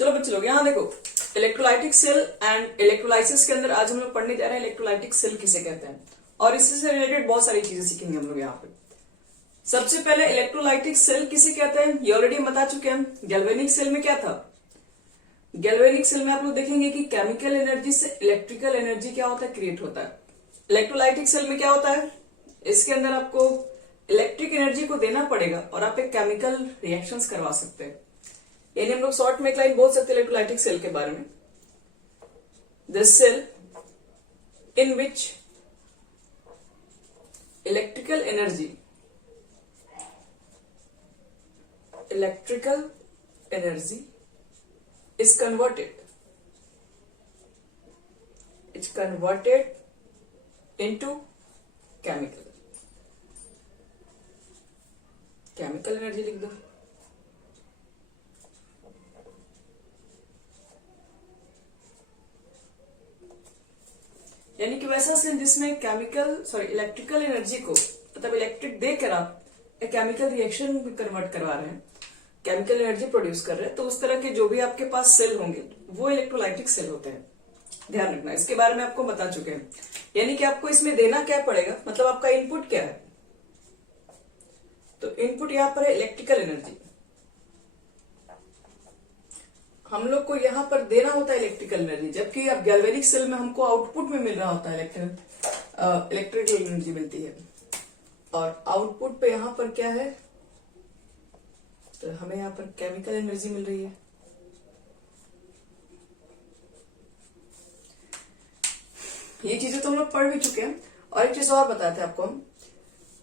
चलो बच्चे लोग यहाँ देखो, इलेक्ट्रोलाइटिक सेल एंड इलेक्ट्रोलाइसिस के अंदर आज हम लोग पढ़ने जा रहे हैं इलेक्ट्रोलाइटिक सेल किसे कहते हैं, और इससे से रिलेटेड बहुत सारी चीजें सीखेंगे हम लोग यहाँ पे। सबसे पहले इलेक्ट्रोलाइटिक सेल किसे कहते हैं ये ऑलरेडी हम बता चुके हैं। गैल्वेनिक सेल में क्या था, गैल्वेनिक सेल में आप लोग देखेंगे कि केमिकल एनर्जी से इलेक्ट्रिकल एनर्जी क्या होता है, क्रिएट होता है। इलेक्ट्रोलाइटिक सेल में क्या होता है, इसके अंदर आपको इलेक्ट्रिक एनर्जी को देना पड़ेगा और आप एक केमिकल रिएक्शंस करवा सकते हैं। यानी हम लोग शॉर्ट में एक लाइन बोल सकते हैं इलेक्ट्रोलाइटिक सेल के बारे में, the cell in which electrical energy is converted into chemical energy लिख दो। यानी कि वैसा सेल जिसमें इलेक्ट्रिकल एनर्जी को मतलब इलेक्ट्रिक देकर आप एक केमिकल रिएक्शन में कन्वर्ट करवा रहे हैं, केमिकल एनर्जी प्रोड्यूस कर रहे हैं, तो उस तरह के जो भी आपके पास सेल होंगे वो इलेक्ट्रोलाइटिक सेल होते हैं। ध्यान रखना, इसके बारे में आपको बता चुके हैं। यानी कि आपको इसमें देना क्या पड़ेगा, मतलब आपका इनपुट क्या है, तो इनपुट यहां पर है इलेक्ट्रिकल एनर्जी। हम लोग को यहां पर देना होता है इलेक्ट्रिकल एनर्जी, जबकि अब गैल्वेनिक सेल में हमको आउटपुट में मिल रहा होता है इलेक्ट्रिकल एनर्जी मिलती है, और आउटपुट पे यहां पर क्या है, तो हमें यहां पर केमिकल एनर्जी मिल रही है। ये चीजें तो हम लोग पढ़ भी चुके हैं। और एक चीज और बताते हैं आपको हम,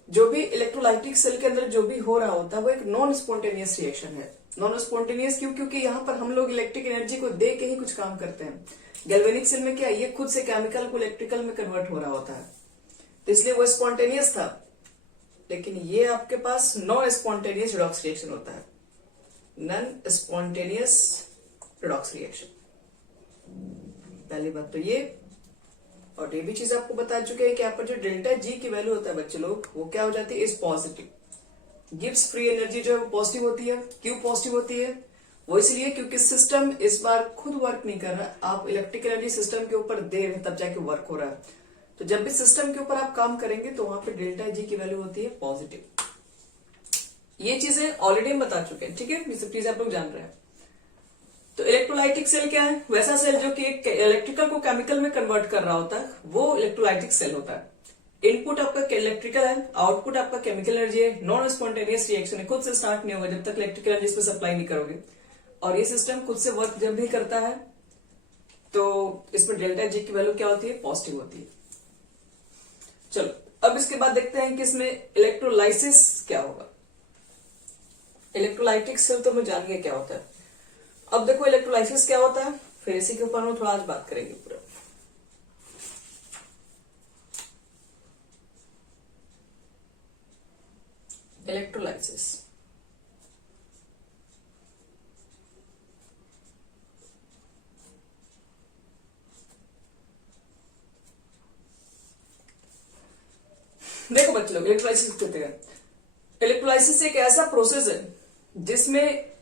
जो भी इलेक्ट्रोलाइटिक सेल के अंदर जो भी हो रहा होता है वो एक नॉन स्पॉन्टेनियस रिएक्शन है। नॉन स्पॉन्टेनियस क्यों, क्योंकि यहाँ पर हम लोग इलेक्ट्रिक एनर्जी को दे के ही कुछ काम करते हैं। गैल्वेनिक सेल में क्या, ये खुद से केमिकल को इलेक्ट्रिकल में कन्वर्ट हो रहा होता है, तो इसलिए वो स्पॉन्टेनियस था। लेकिन ये आपके पास नॉन स्पॉन्टेनियस रिडॉक्स रिएक्शन होता है, नॉन स्पॉन्टेनियस रिडॉक्स रिएक्शन। पहली बात तो ये, और ये भी चीज आपको बता चुके हैं कि यहाँ पर जो डेल्टा जी की वैल्यू होता है बच्चे लोग, वो क्या हो जाती है, is positive. Gibbs free energy जो है वो पॉजिटिव होती है। क्यों पॉजिटिव होती है, वो इसलिए क्योंकि सिस्टम इस बार खुद वर्क नहीं कर रहा, आप इलेक्ट्रिक एनर्जी सिस्टम के ऊपर दे रहे हैं तब जाके वर्क हो रहा है। तो जब भी सिस्टम के ऊपर आप काम करेंगे तो वहां पे डेल्टा जी की वैल्यू होती है पॉजिटिव। ये चीजें ऑलरेडी हम बता चुके हैं, ठीक है, ये सब चीजें आप लोग जान रहे हैं। तो इलेक्ट्रोलाइटिक सेल क्या है, वैसा सेल जो कि इलेक्ट्रिकल को केमिकल में कन्वर्ट कर रहा होता है, वो इलेक्ट्रोलाइटिक सेल होता है। इनपुट आपका इलेक्ट्रिकल है, आउटपुट आपका केमिकल एनर्जी है, नॉन स्पॉन्टेनियस रिएक्शन है, खुद से स्टार्ट नहीं होगा जब तक इलेक्ट्रिकल एनर्जी इसमें सप्लाई नहीं करोगे। और ये सिस्टम खुद से वर्क जब भी करता है तो इसमें डेल्टा जी की वैल्यू क्या होती है, पॉजिटिव होती है। चलो अब इसके बाद देखते हैं कि इसमें इलेक्ट्रोलाइसिस क्या होगा। इलेक्ट्रोलाइटिक सेल तो हम जान गए क्या होता है। अब देखो इलेक्ट्रोलाइसिस क्या होता है, फिर इसी के ऊपर हम थोड़ा आज बात करेंगे पूरा। इलेक्ट्रोलाइसिस, देखो बच्चे लोग इलेक्ट्रोलाइसिस कहते हैं, इलेक्ट्रोलाइसिस एक ऐसा प्रोसेस है जिसमें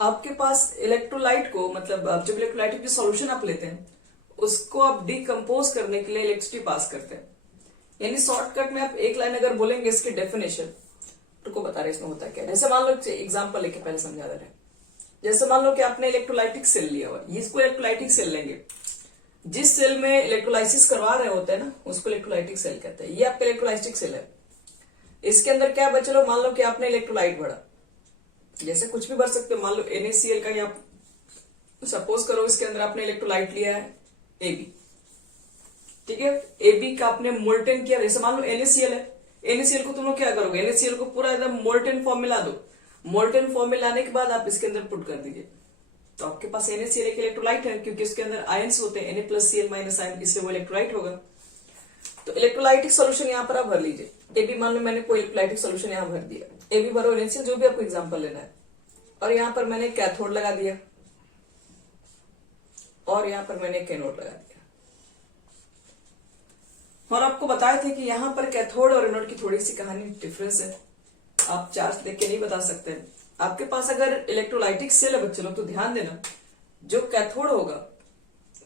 आपके पास इलेक्ट्रोलाइट को, मतलब आप जब इलेक्ट्रोलाइट की सॉल्यूशन आप लेते हैं उसको आप डिकम्पोज करने के लिए इलेक्ट्रिसिटी पास करते हैं। यानी शॉर्टकट में आप एक लाइन अगर बोलेंगे इसकी डेफिनेशन तो को बता रहे इसमें होता क्या। जैसे मान लो एग्जांपल लेके पहले समझा दे रहे हैं, जैसे मान लो कि आपने इलेक्ट्रोलाइटिक सेल लिया हुआ, इसको इलेक्ट्रोलाइटिक सेल लेंगे, जिस सेल में इलेक्ट्रोलाइसिस करवा रहे होते हैं ना उसको इलेक्ट्रोलाइटिक सेल कहते हैं। ये आपका इलेक्ट्रोलाइटिक सेल है। इसके अंदर क्या बचे लो, मान लो कि आपने इलेक्ट्रोलाइट भरा, जैसे कुछ भी भर सकते हो, मान लो NaCl का, या सपोज करो इसके अंदर आपने इलेक्ट्रोलाइट लिया है Ab, ठीक है, Ab का आपने मोल्टेन किया, जैसे मान लो NaCl है, NaCl को तुम लोग क्या करोगे, NaCl को पूरा एकदम मोल्टेन फॉर्म में ला दो। मोल्टेन फॉर्म में लाने के बाद आप इसके अंदर पुट कर दीजिए, तो आपके पास NaCl एक इलेक्ट्रोलाइट है, क्योंकि इसके अंदर आयंस होते हैं Na+Cl- आयन, इसलिए वो इलेक्ट्रोलाइट होगा। तो इलेक्ट्रोलाइटिक सोल्यूशन यहाँ पर आप भर लीजिए। Ab मान लो मैंने कोई इलेक्ट्रोलाइटिक सोल्यूशन यहाँ भर दिया, Ab भरो, NaCl जो भी आपको एग्जांपल लेना है, और यहाँ पर मैंने कैथोड लगा दिया और यहाँ पर मैंने कैनोड लगा दिया। और आपको बताए थे कि यहाँ पर कैथोड और एनोड की थोड़ी सी कहानी डिफरेंस है, आप चार्ज देख के नहीं बता सकते। आपके पास अगर इलेक्ट्रोलाइटिक सेल है बच्चे लोग, तो ध्यान देना जो कैथोड होगा,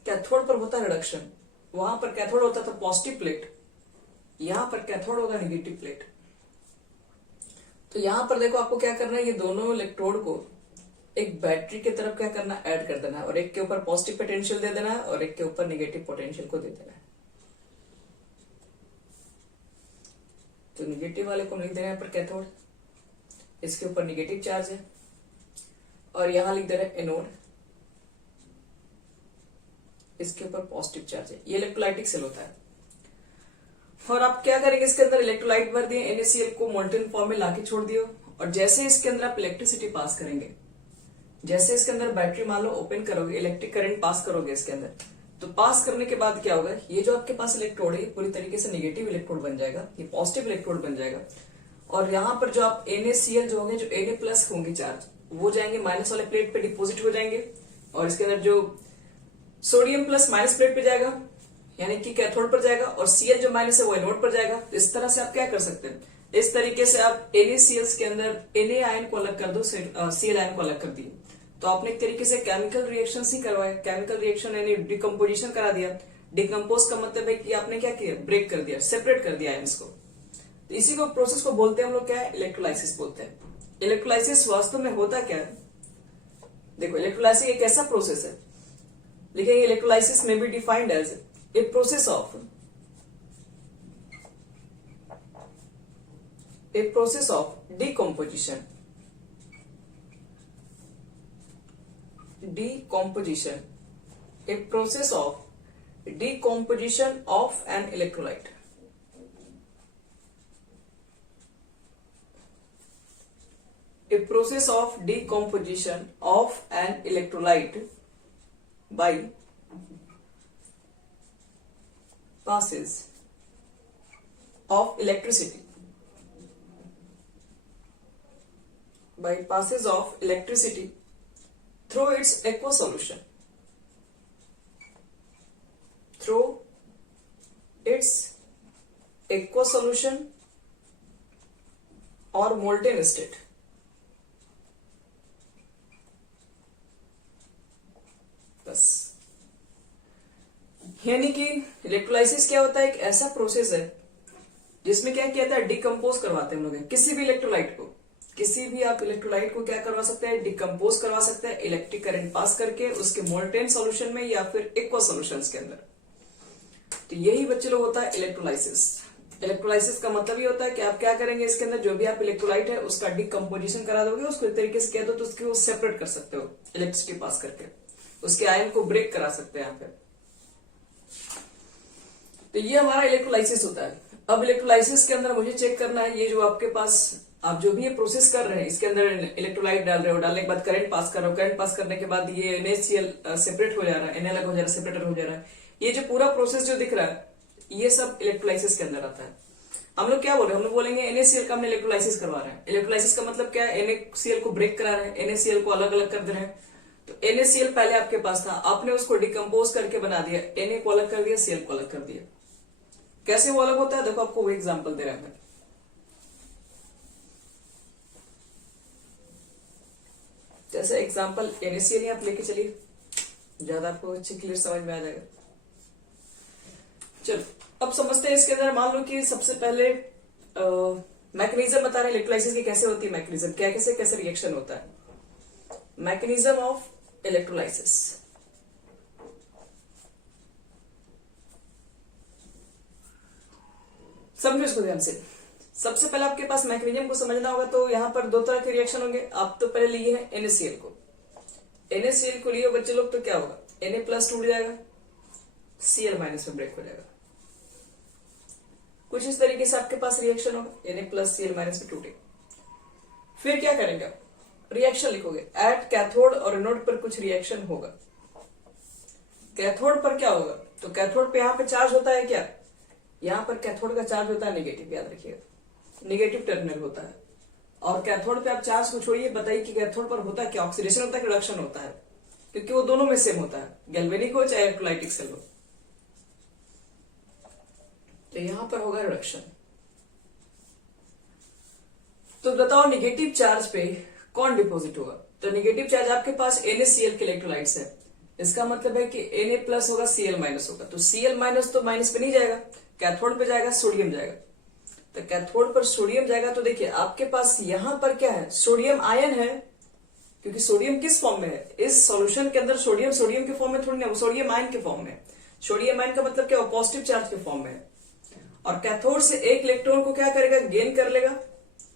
कैथोड पर होता है रिडक्शन, वहां पर कैथोड होता था पॉजिटिव प्लेट, यहां पर कैथोड होगा नेगेटिव प्लेट। तो यहां पर देखो आपको क्या करना है, ये दोनों इलेक्ट्रोड को एक बैटरी की तरफ क्या करना, ऐड कर देना है, और एक के ऊपर पॉजिटिव पोटेंशियल दे देना है और एक के ऊपर नेगेटिव पोटेंशियल को दे देना है। तो नेगेटिव वाले को लिख देना है पर कैथोड, इसके ऊपर नेगेटिव चार्ज है, और यहां लिख दे रहे हैं एनोड, इसके ऊपर पॉजिटिव चार्ज है। ये इलेक्ट्रोलाइटिक सेल होता है। और आप क्या करेंगे, इसके अंदर इलेक्ट्रोलाइट भर दिए, NaCl को मोल्टेन फॉर्म में लाके छोड़ दियो, और जैसे इसके अंदर आप इलेक्ट्रिसिटी पास करेंगे, जैसे इसके अंदर बैटरी मान लो ओपन करोगे, इलेक्ट्रिक करंट पास करोगे इसके अंदर, तो पास करने के बाद क्या होगा, ये जो आपके पास इलेक्ट्रोड है पूरी तरीके से नेगेटिव इलेक्ट्रोड बन जाएगा, ये पॉजिटिव इलेक्ट्रोड बन जाएगा। और यहाँ पर जो आप NaCl जो होंगे, जो Na+ होंगे चार्ज, वो जाएंगे माइनस वाले प्लेट पे डिपोजिट हो जाएंगे, और इसके अंदर जो सोडियम प्लस माइनस प्लेट पे जाएगा, यानी कि कैथोड पर जाएगा, और Cl जो माइनस है वो एनोड पर जाएगा। इस तरह से आप क्या कर सकते हैं, इस तरीके से आप NaCl के अंदर Na आयन को अलग कर दो, Cl आयन को अलग कर दिए, तो आपने एक तरीके से केमिकल रिएक्शन ही करवाया, केमिकल रिएक्शन यानी डिकम्पोजिशन करा दिया। डिकम्पोज का मतलब है कि आपने क्या किया, ब्रेक कर दिया, सेपरेट कर दिया आयंस को। तो इसी को प्रोसेस को बोलते हैं हम लोग क्या है, इलेक्ट्रोलाइसिस बोलते हैं। इलेक्ट्रोलाइसिस वास्तव में होता क्या है, देखो इलेक्ट्रोलाइसिस एक ऐसा प्रोसेस है, लेकिन इलेक्ट्रोलाइसिस में be defined as a process of decomposition, a process of decomposition of an electrolyte, a process of decomposition of an electrolyte by passes of electricity, through its aqueous solution, or molten state। बस, यानी कि electrolysis क्या होता है, एक ऐसा process है जिसमें क्या किया था, डिकम्पोज करवाते हैं हम लोग किसी भी इलेक्ट्रोलाइट को, किसी भी आप इलेक्ट्रोलाइट को क्या करवा सकते हैं, डिकम्पोज करवा सकते हैं इलेक्ट्रिक करंट पास करके उसके मोल्टेन सॉल्यूशन में या फिर एक्वा सॉल्यूशंस के अंदर। तो यही बच्चे लोग होता है इलेक्ट्रोलाइसिस। इलेक्ट्रोलाइसिस का मतलब ये होता है कि आप क्या करेंगे, इसके अंदर जो भी आप इलेक्ट्रोलाइट है उसका डिकम्पोजिशन करा दोगे, उसको एक तरीके से कह दो तो उसको सेपरेट कर सकते हो इलेक्ट्रिसिटी पास करके, उसके आयन को ब्रेक करा सकते हैं यहाँ पे। तो ये हमारा इलेक्ट्रोलाइसिस होता है। अब इलेक्ट्रोलाइसिस के अंदर मुझे चेक करना है, ये जो आपके पास आप जो भी ये प्रोसेस कर रहे हैं, इसके अंदर इलेक्ट्रोलाइट डाल रहे हो, डालने के बाद करंट पास कर रहे हो, करंट पास करने के बाद ये NaCl सेपरेट हो जा रहा है, Na अलग हो जा रहा है, सेपरेटर हो जा रहा है। ये जो पूरा प्रोसेस जो दिख रहा है, ये सब इलेक्ट्रोलाइसिस के अंदर आता है। हम लोग क्या बोल रहे हैं, हम लोग बोलेंगे NaCl का हमने इलेक्ट्रोलाइसिस करवा रहे हैं। इलेक्ट्रोलाइसिस का मतलब क्या है, NaCl को ब्रेक करा रहे हैं, NaCl को अलग अलग कर दे रहे हैं। तो NaCl पहले आपके पास था, आपने उसको डिकम्पोज करके बना दिया, Na को अलग कर दिया, Cl को अलग कर दिया। कैसे वो अलग होता है, देखो आपको वो एग्जाम्पल दे रहे हैं। जैसे एग्जाम्पल NaCl आप लेके चलिए, ज्यादा आपको अच्छी क्लियर समझ में आ जाएगा। चलो अब समझते हैं इसके अंदर, मान लो कि सबसे पहले मैकेनिज्म बता रहे हैं इलेक्ट्रोलाइसिस की कैसे होती है, मैकेनिज्म क्या, कैसे रिएक्शन होता है। मैकेनिज्म ऑफ इलेक्ट्रोलाइसिस, समझो इसको ध्यान से। सबसे पहले आपके पास मैकेनिज्म को समझना होगा, तो यहां पर दो तरह के रिएक्शन होंगे। आप तो पहले लिए हैं NaCl को, NaCl को लिए बच्चे लोग, तो क्या होगा, Na+ टूट जाएगा, Cl- में ब्रेक हो जाएगा। कुछ इस तरीके से आपके पास रिएक्शन होगा, Na+ Cl- में टूटेगा। फिर क्या करेंगे, रिएक्शन लिखोगे, एट कैथोड और एनोड पर कुछ रिएक्शन होगा। कैथोड पर क्या होगा, तो कैथोड पे यहाँ पे चार्ज होता है क्या, यहाँ पर कैथोड का चार्ज होता है नेगेटिव, याद रखिएगा नेगेटिव टर्मिनल होता है। और कैथोड पे आप चार्ज को छोड़िए, बताइए कि कैथोड पर होता है क्या, ऑक्सीडेशन होता है कि रिडक्शन होता है, क्योंकि वो दोनों में सेम होता है, गैल्वेनिक हो चाहे इलेक्ट्रोलाइटिक सेल हो। तो यहां पर होगा रिडक्शन। तो बताओ नेगेटिव चार्ज पे कौन डिपॉजिट होगा, तो नेगेटिव चार्ज आपके पास NaCl के इलेक्ट्रोलाइट्स है, इसका मतलब है कि Na+ होगा, Cl- होगा, तो Cl- तो माइनस पे नहीं जाएगा, कैथोड पे जाएगा, सोडियम जाएगा। तो कैथोड पर सोडियम जाएगा, तो देखिए आपके पास यहां पर क्या है, सोडियम आयन है, क्योंकि सोडियम किस फॉर्म में है इस सॉल्यूशन के अंदर, सोडियम सोडियम के फॉर्म में थोड़ी ना, वो सोडियम आयन के फॉर्म में। सोडियम आयन का मतलब क्या, पॉजिटिव चार्ज के फॉर्म में है। और कैथोड से एक इलेक्ट्रॉन को क्या करेगा, गेन कर लेगा,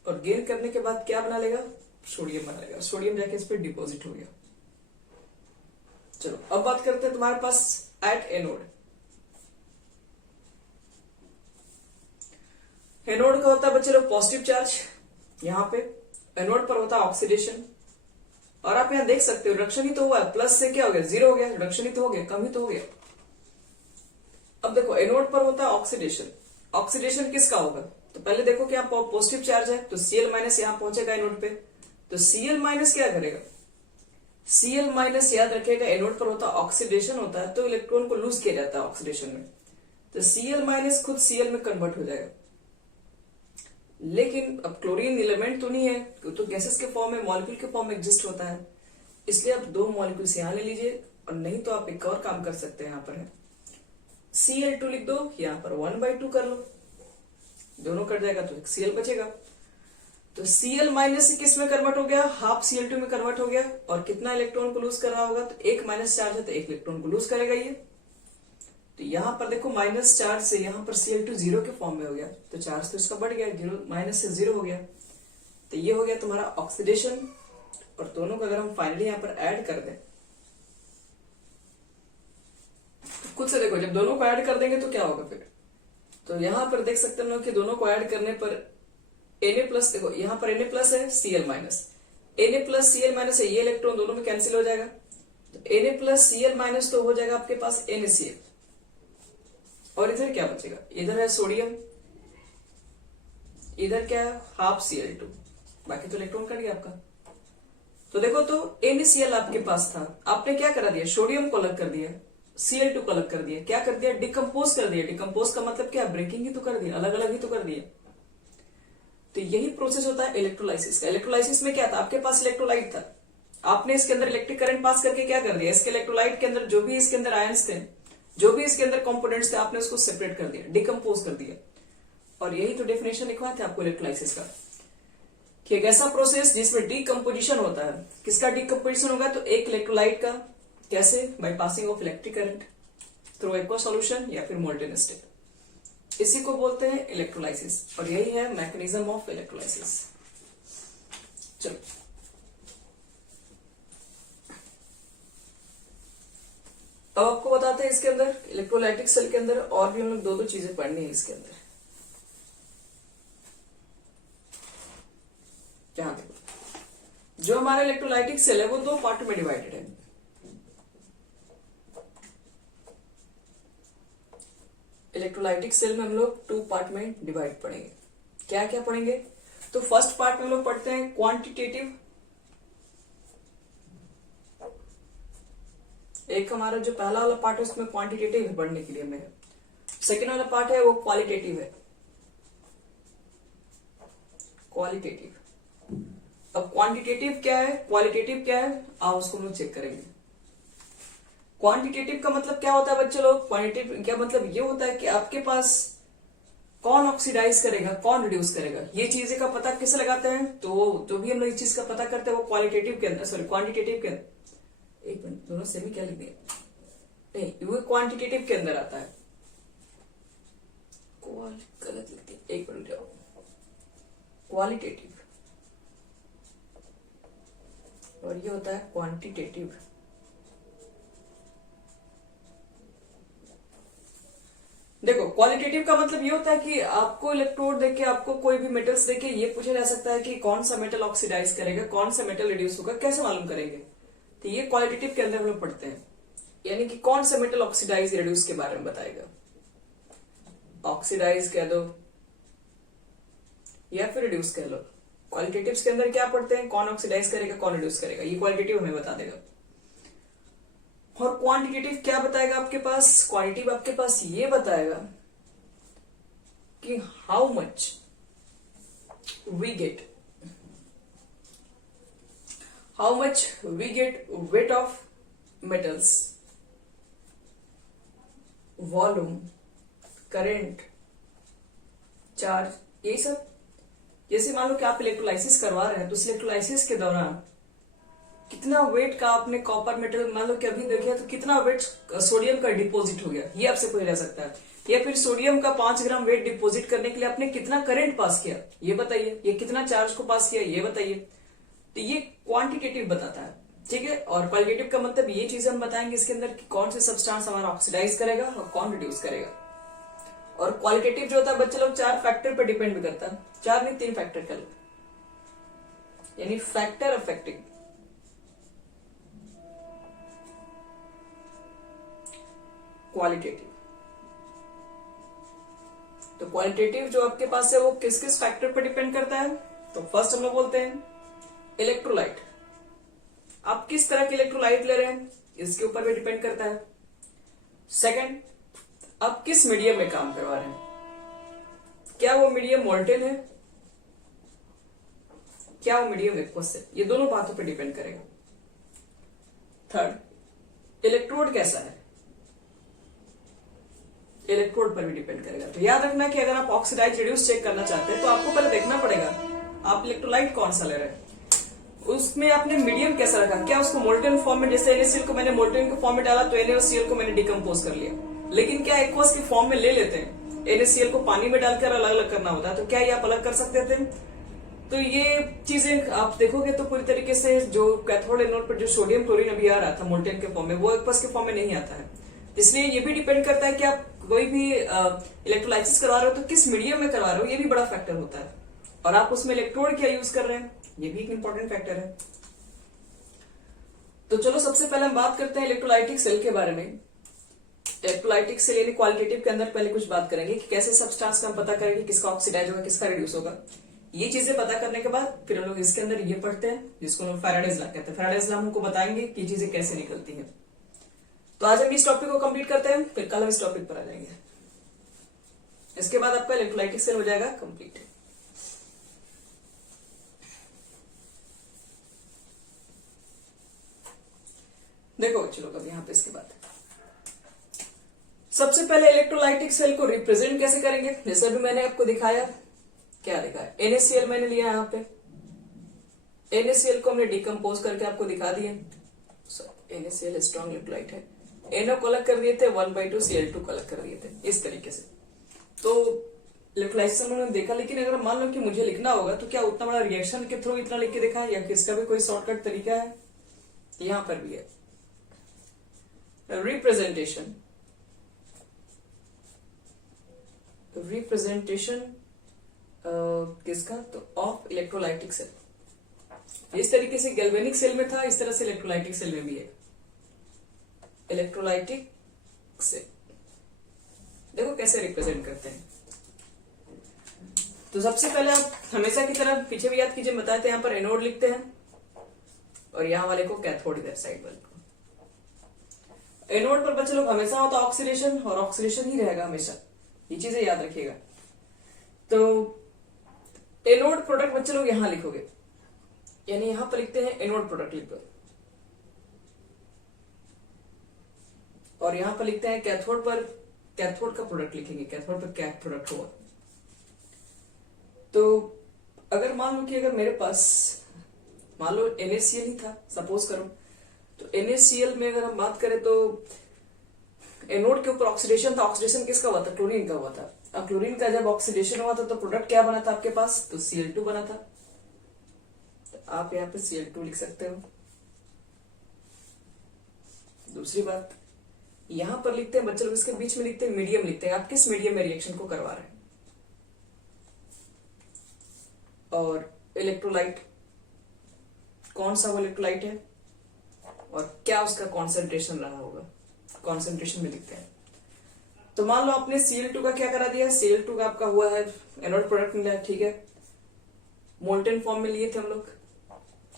और गेन करने के बाद क्या बना लेगा, सोडियम बना लेगा। सोडियम जाके इस पर डिपॉजिट हो गया। चलो अब बात करते हैं तुम्हारे पास एट एनोड। एनोड का होता है बच्चे लोग पॉजिटिव चार्ज, यहां पे एनोड पर होता है ऑक्सीडेशन। और आप यहां देख सकते हो रिडक्शन ही तो हुआ है, प्लस से क्या हो गया, जीरो हो गया, रिडक्शन ही तो हो गया, कम ही तो हो गया। अब देखो एनोड पर होता है ऑक्सीडेशन। ऑक्सीडेशन किसका होगा, तो पहले देखो कि यहाँ पॉजिटिव चार्ज है, तो Cl- यहां पहुंचेगा एनोड पे, तो Cl- क्या करेगा, Cl- याद रखेगा एनोड पर होता है ऑक्सीडेशन होता है, तो इलेक्ट्रॉन को लूज किया जाता है ऑक्सीडेशन में, तो Cl- खुद Cl में कन्वर्ट हो जाएगा। लेकिन अब क्लोरीन एलिमेंट तो नहीं है, तो गैसेस के फॉर्म में, मॉलिक्यूल के फॉर्म में एग्जिस्ट होता है, इसलिए आप दो मॉलिक्यूल्स यहां ले लीजिए, और नहीं तो आप एक और काम कर सकते हैं, यहां पर है Cl2 लिख दो, यहां पर 1/2 कर लो, दोनों कट जाएगा तो Cl बचेगा। तो Cl- से किस में कन्वर्ट हो गया, हाफ Cl2 में कन्वर्ट हो गया, और कितना इलेक्ट्रॉन को लूज कर रहा होगा, तो एक माइनस चार्ज है तो एक इलेक्ट्रॉन को लूज करेगा ये। तो यहां पर देखो माइनस चार्ज से यहां पर Cl2 जीरो के फॉर्म में हो गया, तो चार्ज तो इसका बढ़ गया, जीरो माइनस से जीरो हो गया, तो ये हो गया तुम्हारा ऑक्सीडेशन। और दोनों को अगर हम फाइनली यहां पर ऐड कर दें, तो खुद से देखो जब दोनों को ऐड कर देंगे तो क्या होगा फिर, तो यहां पर देख सकते हैं कि दोनों को ऐड करने पर Na+, देखो यहां पर Na+ है, Cl-, Na+, Cl- है, ये इलेक्ट्रॉन दोनों में कैंसिल हो जाएगा, तो Na+, Cl- तो हो जाएगा आपके पास NaCl, और इधर क्या बचेगा, इधर है सोडियम, इधर क्या है, हाफ Cl2, बाकी तो इलेक्ट्रॉन कट गया आपका। तो देखो तो NaCl आपके पास था, आपने क्या करा दिया, सोडियम को अलग कर दिया, Cl2 को अलग कर दिया, क्या कर दिया, डिकम्पोज कर दिया। डिकम्पोज का मतलब क्या, ब्रेकिंग ही तो कर दिया, अलग अलग ही तो कर दिया। तो यही प्रोसेस होता है इलेक्ट्रोलाइसिस का। इलेक्ट्रोलाइसिस में क्या था, आपके पास इलेक्ट्रोलाइट था, आपने इसके अंदर इलेक्ट्रिक करंट पास करके क्या कर दिया, इसके इलेक्ट्रोलाइट के अंदर जो भी इसके अंदर आयंस थे, जो भी इसके अंदर कंपोनेंट्स थे, आपने उसको सेपरेट कर दिया, डिकम्पोज कर दिया। और यही तो डेफिनेशन लिखवा थे आपको इलेक्ट्रोलाइसिस का, कि एक ऐसा प्रोसेस जिसमें डिकम्पोजिशन होता है। किसका डिकम्पोजिशन होगा, तो एक इलेक्ट्रोलाइट का, कैसे, by passing of electric current through aqua solution या फिर मोल्टेन स्टेट, इसी को बोलते हैं इलेक्ट्रोलाइसिस, और यही है मैकेनिज्म ऑफ इलेक्ट्रोलाइसिस। चलो अब आपको बताते हैं इसके अंदर इलेक्ट्रोलाइटिक सेल के अंदर और भी हम लोग दो चीजें पढ़नी है इसके अंदर। क्या देखो, जो हमारा इलेक्ट्रोलाइटिक सेल है वो दो पार्ट में डिवाइडेड है। इलेक्ट्रोलाइटिक सेल में हम लोग 2 पार्ट में डिवाइड पढ़ेंगे। क्या क्या पढ़ेंगे, तो फर्स्ट पार्ट में हम लोग पढ़ते हैं क्वांटिटेटिव, एक हमारा जो पहला वाला पार्ट है उसमें क्वांटिटेटिव है पढ़ने के लिए हमें, सेकेंड वाला पार्ट है वो क्वालिटेटिव है, क्वालिटेटिव। अब क्वांटिटेटिव क्या है, क्वालिटेटिव क्या है, आप उसको हम लोग चेक करेंगे। क्वांटिटेटिव का मतलब क्या होता है बच्चे लोग, क्वांटिटेटिव क्या मतलब ये होता है कि आपके पास कौन ऑक्सीडाइज करेगा, कौन रिड्यूस करेगा, ये चीजें का पता कैसे लगाते हैं, तो जो भी हम लोग इस चीज का पता करते हैं वो क्वालिटेटिव के अंदर, सॉरी क्वांटिटेटिव के अंदर, एक मिनट दोनों सेमी क्या लिख दिया, नहीं वो क्वांटिटेटिव के अंदर आता है, गलत लिख दिया, एक मिनट जाओ, क्वालिटेटिव, और ये होता है क्वांटिटेटिव। देखो क्वालिटेटिव का मतलब ये होता है कि आपको इलेक्ट्रोड देके, आपको कोई भी मेटल्स देके ये पूछा जा सकता है कि कौन सा मेटल ऑक्सीडाइज करेगा, कौन सा मेटल रिड्यूस होगा, कैसे मालूम करेंगे, तो ये क्वालिटेटिव के अंदर हम लोग पढ़ते हैं, यानी कि कौन सा मेटल ऑक्सीडाइज रिड्यूस के बारे में बताएगा, ऑक्सीडाइज कह दो या फिर रिड्यूस कह लो। क्वालिटेटिव के अंदर क्या पढ़ते हैं, कौन ऑक्सीडाइज करेगा, कौन रिड्यूस करेगा, ये क्वालिटेटिव हमें बता देगा। और क्वांटिटेटिव क्या बताएगा आपके पास, क्वालिटेटिव आपके पास ये बताएगा कि how much we get weight of metals, volume, current, charge, यही सब। जैसे मान लो कि आप इलेक्ट्रोलाइसिस करवा रहे हैं तो उस इलेक्ट्रोलाइसिस के दौरान कितना वेट का आपने कॉपर मेटल, मान लो कि अभी देखिए तो कितना वेट सोडियम का डिपॉजिट हो गया, ये आपसे पूछा जा सकता है। या फिर सोडियम का 5 ग्राम वेट डिपॉजिट करने के लिए आपने कितना करंट पास किया, ये बताइए। ये कितना चार्ज को पास किया, ये बताइए। तो ये क्वांटिटेटिव बताता है, ठीक है। और क्वालिटेटिव का मतलब ये चीजें हम बताएंगे इसके अंदर कि कौन से सब्सटेंस हमारा ऑक्सीडाइज करेगा और कौन रिड्यूस करेगा। और क्वालिटेटिव जो होता है बच्चे लोग 4 फैक्टर पर डिपेंड भी करता है, 4 नहीं 3 फैक्टर का, यानी फैक्टर अफेक्टिंग क्वालिटेटिव। तो क्वालिटेटिव जो आपके पास है वो किस किस फैक्टर पर डिपेंड करता है। तो फर्स्ट हम लोग बोलते हैं इलेक्ट्रोलाइट, आप किस तरह के इलेक्ट्रोलाइट ले रहे हैं इसके ऊपर भी डिपेंड करता है। सेकंड, आप किस मीडियम में काम करवा रहे हैं, क्या वो मीडियम मोल्टेन है, क्या वो मीडियम एक्वस है, ये दोनों बातों पर डिपेंड करेगा। थर्ड, इलेक्ट्रोड कैसा है, इलेक्ट्रोड पर भी डिपेंड करेगा। तो याद रखना कि अगर आप ऑक्सीडाइज रिड्यूस चेक करना चाहते हैं तो आपको पहले देखना पड़ेगा आप इलेक्ट्रोलाइट कौन सा ले रहे हैं, उसमें आपने मीडियम कैसा रखा, क्या उसको मोल्टेन फॉर्म में, जैसे NaCl को मैंने मोल्टेन के फॉर्म में डाला तो NaCl को मैंने डिकम्पोज कर लिया, लेकिन क्या एक्वस के फॉर्म में ले लेते हैं, NaCl को पानी में डालकर अलग अलग करना होता है, तो क्या ये आप अलग कर सकते थे। तो ये चीजें आप देखोगे तो पूरी तरीके से जो कैथोड एनोड पर जो सोडियम क्लोरीन अभी आ रहा था मोल्टेन के फॉर्म में, वो एक्वस के फॉर्म में नहीं आता है। इसलिए ये भी डिपेंड करता है कि आप कोई भी इलेक्ट्रोलाइसिस करवा रहे हो तो किस मीडियम में करवा रहे हो, ये भी बड़ा फैक्टर होता है। और आप उसमें इलेक्ट्रोड क्या यूज कर रहे हैं, ये भी एक इंपॉर्टेंट फैक्टर है। तो चलो सबसे पहले हम बात करते हैं इलेक्ट्रोलाइटिक सेल के बारे में। इलेक्ट्रोलाइटिक सेल यानी क्वालिटेटिव के अंदर पहले कुछ बात करेंगे कि कैसे सब्सटेंस का हम पता करेंगे किसका ऑक्सीडाइज होगा किसका रिड्यूस होगा। ये चीजें पता करने के बाद फिर हम लोग इसके अंदर ये पढ़ते हैं जिसको हम फैराडेज लॉ कहते हैं। फैराडेज लॉ हमको बताएंगे कि चीजें कैसे निकलती हैं। तो आज हम इस टॉपिक को कंप्लीट करते हैं, फिर कल हम इस टॉपिक पर आ जाएंगे। इसके बाद आपका इलेक्ट्रोलाइटिक सेल हो जाएगा कंप्लीट। देखो चलो अब यहां पे इसके बाद सबसे पहले इलेक्ट्रोलाइटिक सेल को रिप्रेजेंट कैसे करेंगे, जैसे भी मैंने आपको दिखाया, क्या दिखाया, NaCl मैंने लिया यहाँ पे, NaCl को हमने डिकम्पोज करके आपको दिखा दिए। NaCl स्ट्रॉन्ग इलेक्ट्रोलाइट है, NO को अलग कर दिए थे, 1/2 Cl2 को अलग कर दिए थे, इस तरीके से। तो इलेक्ट्रोलाइसिस हमने देखा, लेकिन अगर मान लो कि मुझे लिखना होगा तो क्या उतना बड़ा रिएक्शन के थ्रू इतना लिख के देखा है या कि इसका भी कोई शॉर्टकट तरीका है, यहां पर भी है रिप्रेजेंटेशन। रिप्रेजेंटेशन किसका, तो ऑफ इलेक्ट्रोलाइटिक सेल। इस तरीके से गैल्वेनिक सेल में था, इस तरह से इलेक्ट्रोलाइटिक सेल में भी है। इलेक्ट्रोलाइटिक सेल देखो कैसे रिप्रेजेंट करते हैं। तो सबसे पहले आप हमेशा की तरह पीछे भी याद कीजिए, बताए थे यहां पर एनोड लिखते हैं और यहां वाले को कैथोड, इधर साइड वाले को। एनोड पर बच्चे लोग हमेशा होता ऑक्सीडेशन, और ऑक्सीडेशन ही रहेगा हमेशा, ये चीजें याद रखिएगा। तो एनोड प्रोडक्ट बच्चे लोग यहां लिखोगे, यानी यहां पर लिखते हैं एनोड प्रोडक्ट लिख दो, और यहां पर लिखते हैं कैथोड पर कैथोड का प्रोडक्ट लिखेंगे, कैथोड पर कैथ प्रोडक्ट होगा। तो अगर मान लो कि अगर मेरे पास मान लो NaCl ही था सपोज करो, तो NaCl में अगर हम बात करें तो एनोड के ऊपर ऑक्सीडेशन था, ऑक्सीडेशन किसका हुआ था, क्लोरीन का हुआ था। अब क्लोरीन का जब ऑक्सीडेशन हुआ था तो प्रोडक्ट क्या बना था आपके पास, तो Cl2 बना था। तो आप यहाँ पे Cl2 लिख सकते हो। दूसरी बात यहां पर लिखते हैं बच्चे लोग, इसके बीच में लिखते हैं मीडियम, लिखते हैं आप किस मीडियम में रिएक्शन को करवा रहे हैं। और इलेक्ट्रोलाइट कौन सा वो इलेक्ट्रोलाइट है और क्या उसका कॉन्सेंट्रेशन रहा होगा, कॉन्सेंट्रेशन में लिखते हैं। तो मान लो आपने Cl2 का क्या करा दिया, Cl2 का आपका हुआ है एनोड प्रोडक्ट मिला है, ठीक है, मोल्टेन फॉर्म में लिए थे हम लोग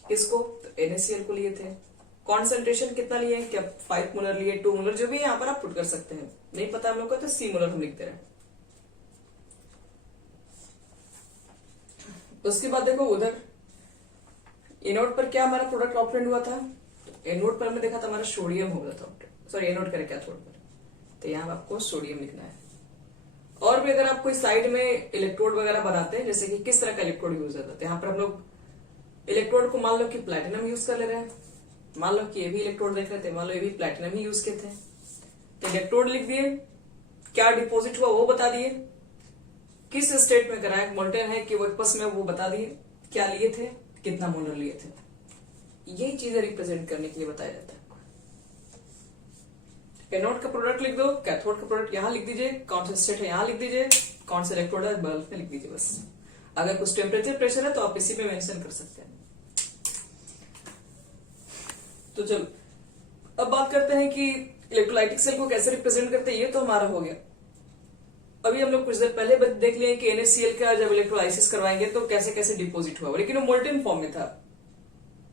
किसको, तो NaCl को लिए थे। कॉन्सेंट्रेशन कितना लिए, क्या 5 मोलर लिए, 2 मोलर, जो भी यहाँ पर आप पुट कर सकते हैं, नहीं पता हम लोग को तो C मोलर हम लिखते हैं। उसके बाद देखो उधर एनोड पर क्या हमारा प्रोडक्ट ऑपरेंड हुआ था, तो एनोड पर हमने देखा था हमारा सोडियम होगा था, सॉरी एनोड करें कैथोड पर, तो यहाँ आपको सोडियम लिखना है। और भी अगर आप कोई साइड में इलेक्ट्रोड वगैरह बनाते हैं, जैसे कि किस तरह का इलेक्ट्रोड यूज होता है, तो यहाँ पर हम लोग इलेक्ट्रोड को मान लो कि प्लैटिनम यूज कर ले रहे हैं, मान लो कि ये भी इलेक्ट्रोड देख रहे थे, मान लो ये भी प्लैटिनम ही यूज किए थे, तो इलेक्ट्रोड लिख दिए, क्या डिपॉजिट हुआ वो बता दिए, किस स्टेट में कराया, मोल्टेन है कि वर्कपस में, वो बता दिए, क्या लिए थे, कितना मोलर लिए थे। यही चीजें रिप्रेजेंट करने के लिए बताया जाता है। एनोड का प्रोडक्ट लिख दो, कैथोड का प्रोडक्ट यहां लिख दीजिए, कौन सा स्टेट है यहां लिख दीजिए, कौन सा इलेक्ट्रोड है बल्ब में लिख दीजिए बस। अगर कुछ टेम्परेचर प्रेशर है तो आप इसी में मेंशन कर सकते हैं। तो चलो अब बात करते हैं कि इलेक्ट्रोलाइटिक सेल को कैसे रिप्रेजेंट करते हैं। ये तो हमारा हो गया। अभी हम लोग कुछ देर पहले देख लिए कि NaCl का जब इलेक्ट्रोलाइसिस करवाएंगे तो कैसे कैसे डिपोजिट हुआ, लेकिन वो मोल्टेन फॉर्म में था।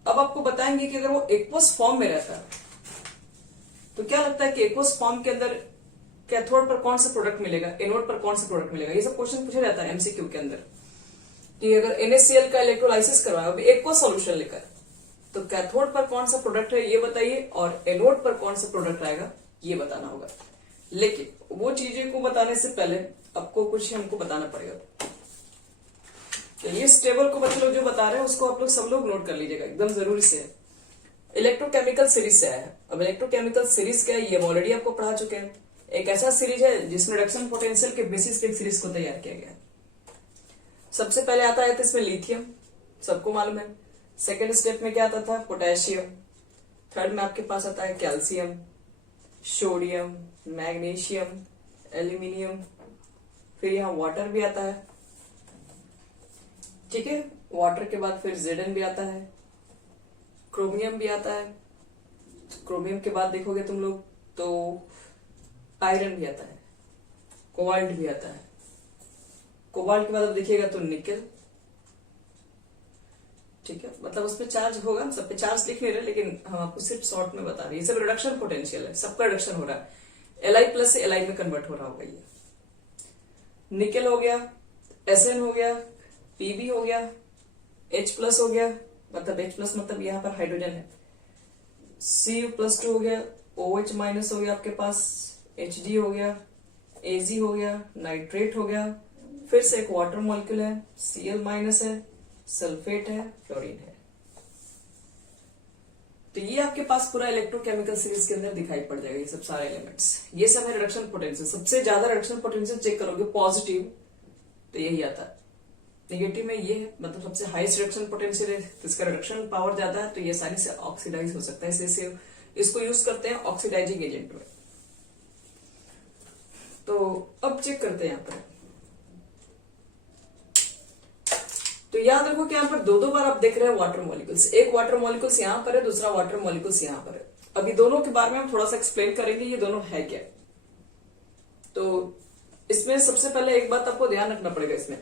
अब आपको बताएंगे कि अगर वो एक्वस फॉर्म में रहता तो क्या लगता है कि एक्वस फॉर्म के अंदर कैथोड पर कौन सा प्रोडक्ट मिलेगा, एनोड पर कौन सा प्रोडक्ट मिलेगा। ये सब क्वेश्चन पूछा जाता है MCQ के अंदर कि अगर NaCl का इलेक्ट्रोलाइसिस करवाया एक्वस सॉल्यूशन लेकर, तो कैथोड पर कौन सा प्रोडक्ट है ये बताइए, और एनोड पर कौन सा प्रोडक्ट आएगा ये बताना होगा। लेकिन वो चीजें को बताने से पहले आपको कुछ हमको बताना पड़ेगा। तो इस टेबल को बच्चे लोग जो बता रहे हैं उसको आप लोग सब लोग नोट कर लीजिएगा, एकदम जरूरी से। इलेक्ट्रोकेमिकल सीरीज से आया है। अब इलेक्ट्रोकेमिकल सीरीज क्या है ये ऑलरेडी आपको पढ़ा चुके हैं। एक ऐसा सीरीज है जिसमें रिडक्शन पोटेंशियल के बेसिस पे एक सीरीज को तैयार किया गया है। सबसे पहले आता है तो इसमें लिथियम, सबको मालूम है। सेकेंड स्टेप में क्या आता था, पोटेशियम। थर्ड में आपके पास आता है कैल्शियम, सोडियम, मैग्नीशियम, एल्यूमिनियम, फिर यहाँ वाटर भी आता है। ठीक है, वाटर के बाद फिर Zn भी आता है, क्रोमियम भी आता है। क्रोमियम के बाद देखोगे तुम लोग तो आयरन भी आता है, कोबाल्ट भी आता है। कोबाल्ट के बाद अब देखिएगा तो निकेल। ठीक है, मतलब उसमें चार्ज होगा, सब पे चार्ज लिख नहीं रहे, लेकिन हम आपको सिर्फ शॉर्ट में बता रहे हैं। ये सब रिडक्शन पोटेंशियल है, सबका रिडक्शन हो रहा है। Li+ से Li में कन्वर्ट हो रहा होगा। ये निकेल हो गया, Sn हो गया, Pb हो गया, H+ हो गया, मतलब H+ मतलब यहाँ पर हाइड्रोजन है। Cu+2 हो गया, OH- हो गया आपके पास, Hd हो गया, Ag हो गया, नाइट्रेट हो गया, फिर से एक वाटर मॉलिक्यूल है, Cl- है, सल्फेट है, फ्लोरीन है। तो ये आपके पास पूरा इलेक्ट्रोकेमिकल सीरीज के अंदर दिखाई पड़ जाएगा। ये सब सारे एलिमेंट्स, ये सब है रिडक्शन पोटेंशियल। सबसे ज्यादा रिडक्शन पोटेंशियल चेक करोगे पॉजिटिव तो यही आता है, नेगेटिव में ये है, मतलब सबसे हाईएस्ट रिडक्शन पोटेंशियल है तो इसका रिडक्शन पावर ज्यादा है, तो ये आसानी से ऑक्सीडाइज हो सकता है। इसलिए इसको यूज करते हैं ऑक्सीडाइजिंग एजेंट में। तो अब चेक करते हैं यहाँ पर। तो याद रखो कि यहाँ पर दो बार आप देख रहे हैं वाटर मॉलिक्यूल्स। एक वाटर मॉलिक्यूल्स यहाँ पर है, दूसरा वाटर मॉलिक्यूल्स यहाँ पर है। अभी दोनों के बारे में हम थोड़ा सा एक्सप्लेन करेंगे ये दोनों है क्या। तो इसमें सबसे पहले एक बात आपको ध्यान रखना पड़ेगा, इसमें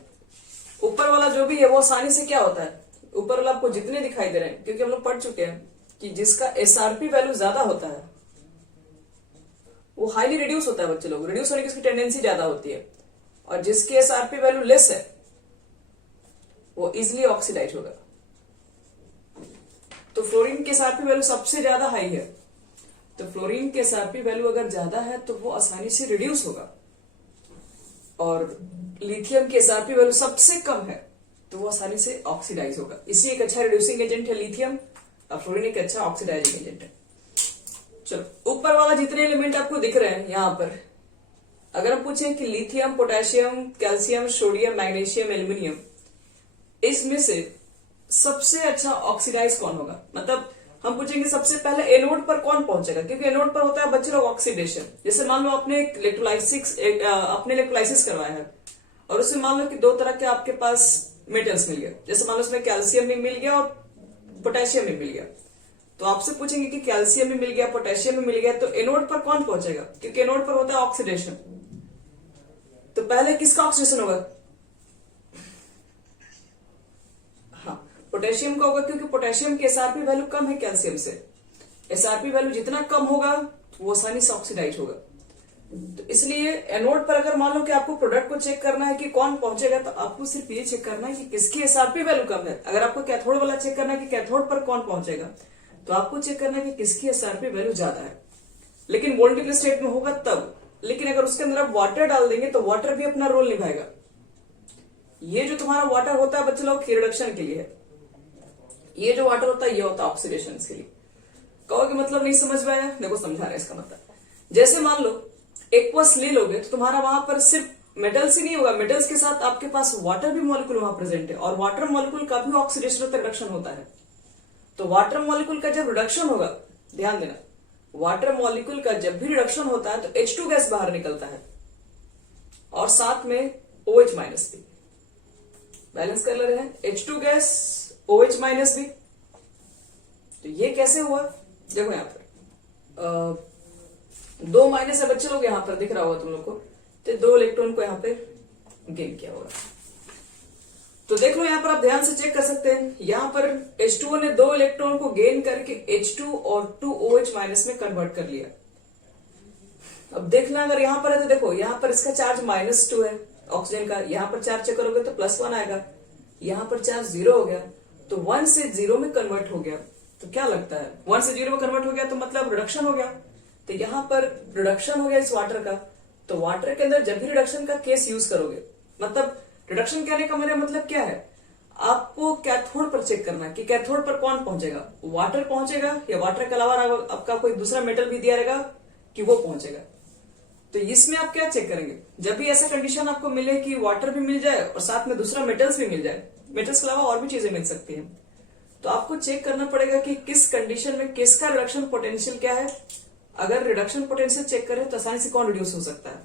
ऊपर वाला जो भी है वो आसानी से क्या होता है, ऊपर वाला आपको जितने दिखाई दे रहे हैं, क्योंकि हम लोग पढ़ चुके हैं कि जिसका SRP वैल्यू ज्यादा होता है वो हाईली रिड्यूस होता है। बच्चे लोग रिड्यूस होने की उसकी टेंडेंसी ज्यादा होती है, और जिसकी SRP वैल्यू लेस है वो इजिली ऑक्सीडाइज होगा। तो फ्लोरीन की SRP वैल्यू सबसे ज्यादा हाई है, तो फ्लोरीन की SRP वैल्यू अगर ज्यादा है तो वो आसानी से रिड्यूस होगा। और लिथियम की SRP वैल्यू सबसे कम है तो वो आसानी से ऑक्सीडाइज होगा। इसी एक अच्छा रिड्यूसिंग एजेंट है लिथियम, और फ्लोरीन एक अच्छा ऑक्सीडाइजिंग एजेंट है। चलो ऊपर वाला जितने एलिमेंट आपको दिख रहे हैं यहाँ पर, अगर हम पूछें कि lithium, potassium, calcium, sodium, magnesium, aluminium, इसमें से सबसे अच्छा ऑक्सीडाइज कौन होगा, मतलब हम पूछेंगे सबसे पहले एनोड पर कौन पहुंचेगा, क्योंकि एनोड पर होता है बच्चे लोग ऑक्सीडेशन। जैसे मान लो आपने इलेक्ट्रोलाइसिस करवाया है और उसमें मान लो कि दो तरह के आपके पास मेटल्स मिल गए, जैसे मान लो उसमें कैल्शियम भी मिल गया और पोटेशियम भी मिल गया, तो आपसे पूछेंगे कि कैल्शियम भी मिल गया, पोटेशियम भी मिल गया, तो एनोड पर कौन पहुंचेगा, क्योंकि एनोड पर होता है ऑक्सीडेशन। तो पहले किसका ऑक्सीडेशन होगा, पोटेशियम का होगा, क्योंकि पोटेशियम की SRP वैल्यू कम है कैल्शियम से। SRP वैल्यू जितना कम होगा वो आसानी से ऑक्सीडाइज होगा। तो इसलिए एनोड पर अगर मान लो कि आपको प्रोडक्ट को चेक करना है कि कौन पहुंचेगा, तो आपको सिर्फ ये चेक करना है कि किसकी SRP वैल्यू कम है। अगर आपको कैथोड वाला चेक करना है कि कैथोड पर कौन पहुंचेगा, तो आपको चेक करना है कि किसकी एसआरपी वैल्यू ज्यादा है। लेकिन वोलेटाइल स्टेट में होगा तब। लेकिन अगर उसके अंदर आप वाटर डाल देंगे तो वाटर भी अपना रोल निभाएगा। ये जो तुम्हारा वाटर होता है बच्चे लोग रिडक्शन के लिए है, ये जो वाटर होता है ये होता है ऑक्सीडेशन के लिए। कहोगे मतलब नहीं समझ में आया, देखो समझा रहे इसका मतलब। जैसे मान लो एक्वस ले लोगे तो तुम्हारा वहां पर सिर्फ मेटल्स ही नहीं होगा, मेटल्स के साथ आपके पास वाटर भी मॉलिक्यूल वहां प्रेजेंट है, और वाटर मॉलिक्यूल का भी ऑक्सीडेशन और रिडक्शन होता है। तो वाटर मॉलिक्यूल का जब रिडक्शन होगा, ध्यान देना, वाटर मॉलिक्यूल का जब भी रिडक्शन होता है तो H2 गैस बाहर निकलता है और साथ में OH माइनस भी। बैलेंस कर ले रहे हैं, H2 गैस OH माइनस भी। तो ये कैसे हुआ, देखो यहां पर 2 माइनस है बच्चे लोग, यहां पर दिख रहा होगा तुम लोग को, तो 2 इलेक्ट्रॉन को यहां पे गेन किया होगा। तो देख लो यहां पर आप ध्यान से चेक कर सकते हैं, यहां पर H2O ने 2 इलेक्ट्रॉन को गेन करके H2 और 2OH माइनस में कन्वर्ट कर लिया। अब देखना अगर यहां पर है तो देखो यहां पर इसका चार्ज -2 है ऑक्सीजन का, यहां पर चार्ज चेक करोगे तो +1 आएगा, यहां पर चार्ज 0 हो गया, तो 1 से 0 में कन्वर्ट हो गया। तो क्या लगता है 1 से 0 में कन्वर्ट हो गया तो मतलब रिडक्शन हो गया। तो यहां पर रिडक्शन हो गया इस वाटर का। तो वाटर के अंदर जब भी रिडक्शन का केस यूज करोगे, मतलब रिडक्शन कहने का मेरा मतलब क्या है, आपको कैथोड पर चेक करना है कि कैथोड पर कौन पहुंचेगा, वाटर पहुंचेगा या वाटर के अलावा आपका कोई दूसरा मेटल भी दिया रहेगा कि वो पहुंचेगा। तो इसमें आप क्या चेक करेंगे, जब भी ऐसा कंडीशन आपको मिले कि वाटर भी मिल जाए और साथ में दूसरा मेटल्स भी मिल जाए, मेटल्स के अलावा और भी चीजें मिल सकती हैं, तो आपको चेक करना पड़ेगा कि किस कंडीशन में किसका रिडक्शन पोटेंशियल क्या है। अगर रिडक्शन पोटेंशियल चेक करें तो आसानी से कौन रिड्यूस हो सकता है।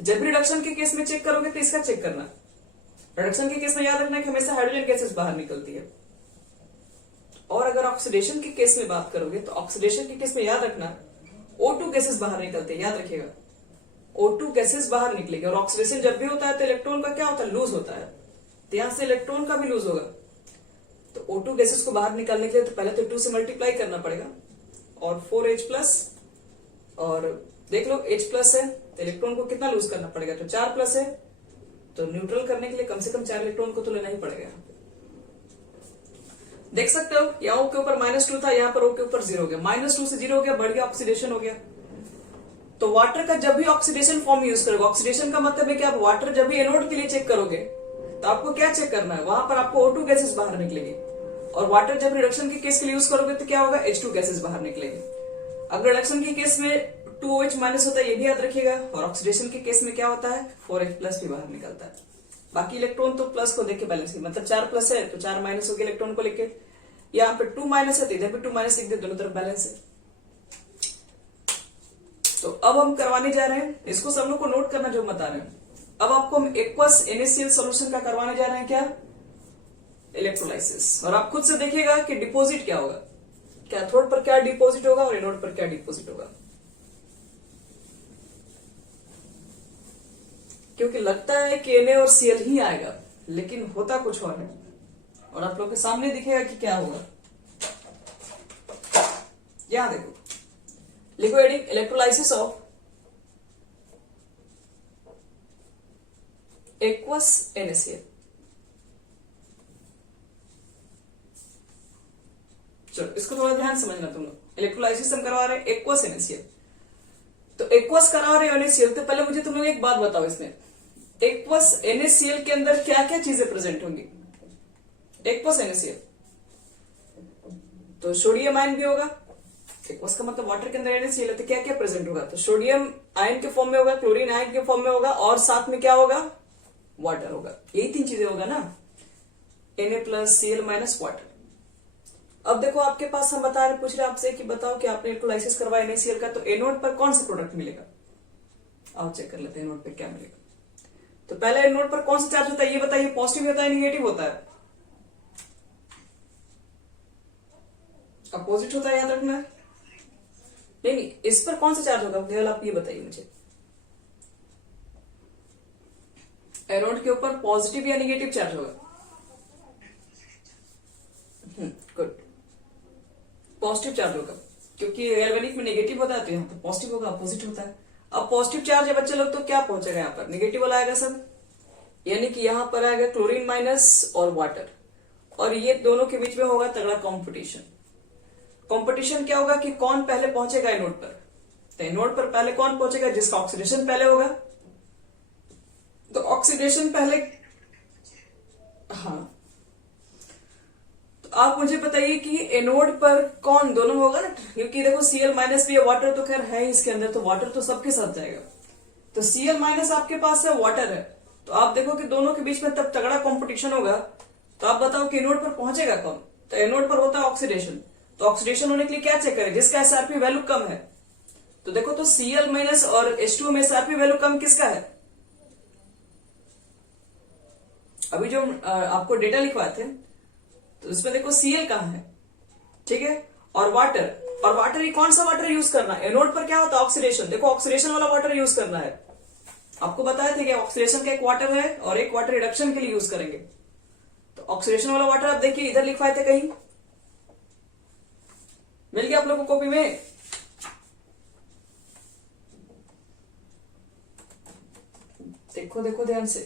जब भी रिडक्शन के केस में चेक करोगे तो इसका चेक करना। रिडक्शन के केस में याद रखना कि हमेशा हाइड्रोजन गैसेस बाहर निकलती है। और अगर ऑक्सीडेशन के केस में बात करोगे तो ऑक्सीडेशन के केस में याद रखना O2 गैसेस बाहर निकलते हैं, याद रखिएगा O2 गैसेस बाहर निकलेगी। और ऑक्सीडेशन जब भी होता है तो इलेक्ट्रॉन का क्या होता है, लूज होता है, तो यहां से इलेक्ट्रॉन का भी लूज होगा। तो O2 गैसेस को बाहर निकालने के लिए तो पहले तो 2 से मल्टीप्लाई करना पड़ेगा और 4H+, और देख लो H+ है तो इलेक्ट्रॉन को कितना लूज करना पड़ेगा, तो 4+ है, तो न्यूट्रल करने के लिए कम से कम 4 इलेक्ट्रॉन को तो लेना ही पड़ेगा। देख सकते हो यहाँ O के ऊपर -2 था, यहाँ पर O के ऊपर 0 हो गया, -2 से 0 हो गया, बढ़ गया, ऑक्सीडेशन हो गया। तो वाटर का जब भी ऑक्सीडेशन फॉर्म यूज करोगे, ऑक्सीडेशन का मतलब है कि आप वाटर जब भी एनोड के लिए चेक करोगे तो आपको क्या चेक करना है, वहां पर आपको O2 गैसेस बाहर निकलेगी। और वाटर जब रिडक्शन के केस के लिए यूज करोगे तो क्या होगा, H2 गैसेस बाहर निकलेगी। अगर रिडक्शन के केस में 2OH माइनस होता है ये भी याद रखिएगा, और ऑक्सीडेशन के केस में क्या होता है 4H+ भी बाहर निकलता है। बाकी इलेक्ट्रॉन तो प्लस को देख के बैलेंस की, मतलब 4+ है तो 4 माइनस हो गया इलेक्ट्रॉन को लेके, यहाँ पे 2 माइनस है तो इधर भी 2 माइनस लिख दे, दोनों तरफ बैलेंस है। तो अब हम करवाने जा रहे हैं, इसको सब लोग को नोट करना जो बता रहे हैं। अब आपको हम एक्वस NaCl सॉल्यूशन का करवाने जा रहे हैं, क्या, इलेक्ट्रोलाइसिस। और आप खुद से देखिएगा कि डिपोजिट क्या होगा, कैथोड पर क्या डिपोजिट होगा और एनोड पर क्या डिपोजिट होगा। क्योंकि लगता है कि Na और Cl ही आएगा, लेकिन होता कुछ और है, और आप लोग के सामने दिखेगा कि क्या होगा। यहां देखो, liquid electrolysis of aqueous NaCl। चलो इसको थोड़ा ध्यान समझना तुम लोग। इलेक्ट्रोलाइसिस हम करवा रहे हैं एक्वस NaCl, तो एक्वस करा रहे हो NaCl, तो पहले मुझे तुम लोग एक बात बताओ, इसमें एक्वस NaCl के अंदर क्या क्या चीजें प्रेजेंट होंगी। एक्वस NaCl तो सोडियम आयन भी होगा, एक्वस का मतलब वाटर के अंदर NaCl है तो क्या क्या प्रेजेंट होगा, तो सोडियम आयन के फॉर्म में होगा, क्लोरीन आयन के फॉर्म में होगा, और साथ में क्या होगा, वाटर होगा। यही 3 चीजें होगा ना, Na+Cl- वाटर। अब देखो आपके पास हम बता रहे, पूछ रहे आपसे कि बताओ कि आपने इलेक्ट्रोलाइसिस करवाया NaCl का, तो एनोड पर कौन सा प्रोडक्ट मिलेगा। आओ चेक कर लेते हैं एनोड पर क्या मिलेगा। तो पहले एनोड पर कौन सा चार्ज होता है ये बताइए, पॉजिटिव होता है निगेटिव होता है, अपोजिट होता है, याद रखना है। नहीं, इस पर कौन सा चार्ज होगा केवल आप ये बताइए मुझे। एनोड के ऊपर पॉजिटिव या निगेटिव चार्ज होगा, गुड, पॉजिटिव चार्ज होगा, क्योंकि गैल्वेनिक में नेगेटिव होता है तो यहाँ पर पॉजिटिव होगा, अपोजिट होता है। अब पॉजिटिव चार्ज है बच्चे लोग, तो क्या पहुंचेगा यहाँ पर, निगेटिव वाला आएगा सब, यानी कि यहाँ पर आएगा क्लोरीन माइनस और वाटर, और ये दोनों के बीच में होगा तगड़ा कॉम्पिटिशन। कंपटीशन क्या होगा कि कौन पहले पहुंचेगा एनोड पर। तो एनोड पर पहले कौन पहुंचेगा, जिसका ऑक्सीडेशन पहले होगा। तो ऑक्सीडेशन पहले, हाँ, तो आप मुझे बताइए कि एनोड पर कौन, दोनों होगा ना, क्योंकि देखो Cl माइनस भी है, वाटर तो खैर है ही इसके अंदर, तो वाटर तो सबके साथ जाएगा। तो Cl माइनस आपके पास है, वाटर है, तो आप देखो कि दोनों के बीच में तब तगड़ा कंपटीशन होगा। तो आप बताओ कि एनोड पर पहुंचेगा कौन। तो एनोड पर होता है ऑक्सीडेशन। तो ऑक्सीडेशन होने के लिए क्या चेक करें, जिसका एसआरपी वैल्यू कम है। तो देखो, तो Cl माइनस और H2 में एसआरपी वैल्यू कम किसका है। अभी जो आपको डेटा लिखवाए थे, तो इसमें देखो Cl कहां है, ठीक है, और वाटर ये कौन सा वाटर यूज करना है। एनोड पर क्या होता है, ऑक्सीडेशन। देखो, ऑक्सीडेशन वाला वाटर यूज करना है। आपको बताया था कि ऑक्सीडेशन का एक वाटर है और एक वाटर रिडक्शन के लिए यूज करेंगे। तो ऑक्सीडेशन वाला वाटर आप देखिए इधर लिखवाए थे, कहीं मिल गया आप लोगों को कॉपी में। देखो देखो ध्यान से,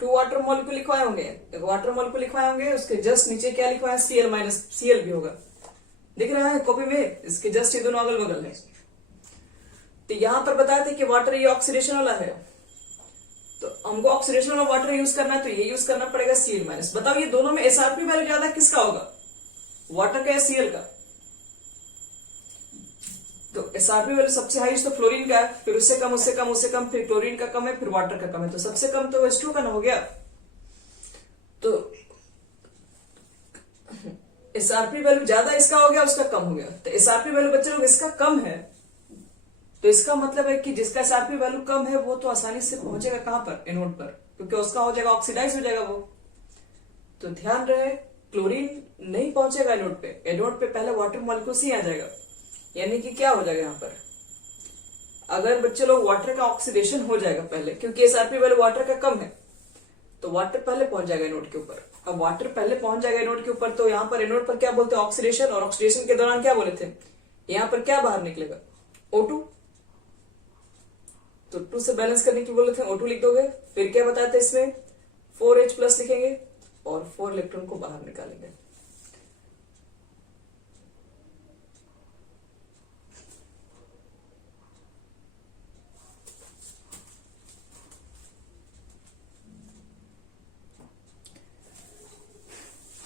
2 वाटर मॉलिक्यूल लिखवाए होंगे, एक वाटर मॉलिक्यूल लिखवाए होंगे, उसके जस्ट नीचे क्या लिखवाए, Cl माइनस, Cl भी होगा, दिख रहा है कॉपी में, इसके जस्ट ये दोनों अगल बगल है। तो यहां पर बताया था कि वाटर ये ऑक्सीडेशन वाला है, तो हमको ऑक्सीडेशन वाला वाटर यूज करना है, तो ये यूज करना पड़ेगा Cl माइनस। बताओ ये दोनों में एसआरपी वैल्यू ज्यादा किसका होगा, वाटर का या Cl का। तो एसआरपी वैल्यू सबसे हाईएस्ट तो फ्लोरीन का है, फिर उससे कम, उससे कम, उससे कम, फिर क्लोरीन का कम है, फिर वाटर का कम है, तो सबसे कम तो H2 का ना हो गया। तो एसआरपी वैल्यू ज्यादा इसका हो गया, उसका कम हो गया। तो एसआरपी वैल्यू बच्चे लोग इसका कम है, तो इसका मतलब है कि जिसका एसआरपी वैल्यू कम है वो तो आसानी से पहुंचेगा कहां पर, एनोड पर, क्योंकि उसका हो जाएगा ऑक्सीडाइज हो जाएगा वो। तो ध्यान रहे, क्लोरीन नहीं पहुंचेगा एनोड पे, एनोड पे पहले वाटर मॉलिक्यूल ही आ जाएगा। यानी कि क्या हो जाएगा यहां पर, अगर बच्चे लोग वाटर का ऑक्सीडेशन हो जाएगा पहले, क्योंकि एसआरपी वैल्यू वाटर का कम है, तो वाटर पहले पहुंच जाएगा एनोड के ऊपर। अब वाटर पहले पहुंच जाएगा एनोड के ऊपर, तो यहाँ पर एनोड पर क्या बोलते हैं, ऑक्सीडेशन, और ऑक्सीडेशन के दौरान क्या बोले थे, यहाँ पर क्या बाहर निकलेगा, O2। तो 2 से बैलेंस करने की बोले थे, O2 लिख दोगे, फिर क्या बताते हैं इसमें 4H प्लस लिखेंगे और 4 इलेक्ट्रॉन को बाहर निकालेंगे।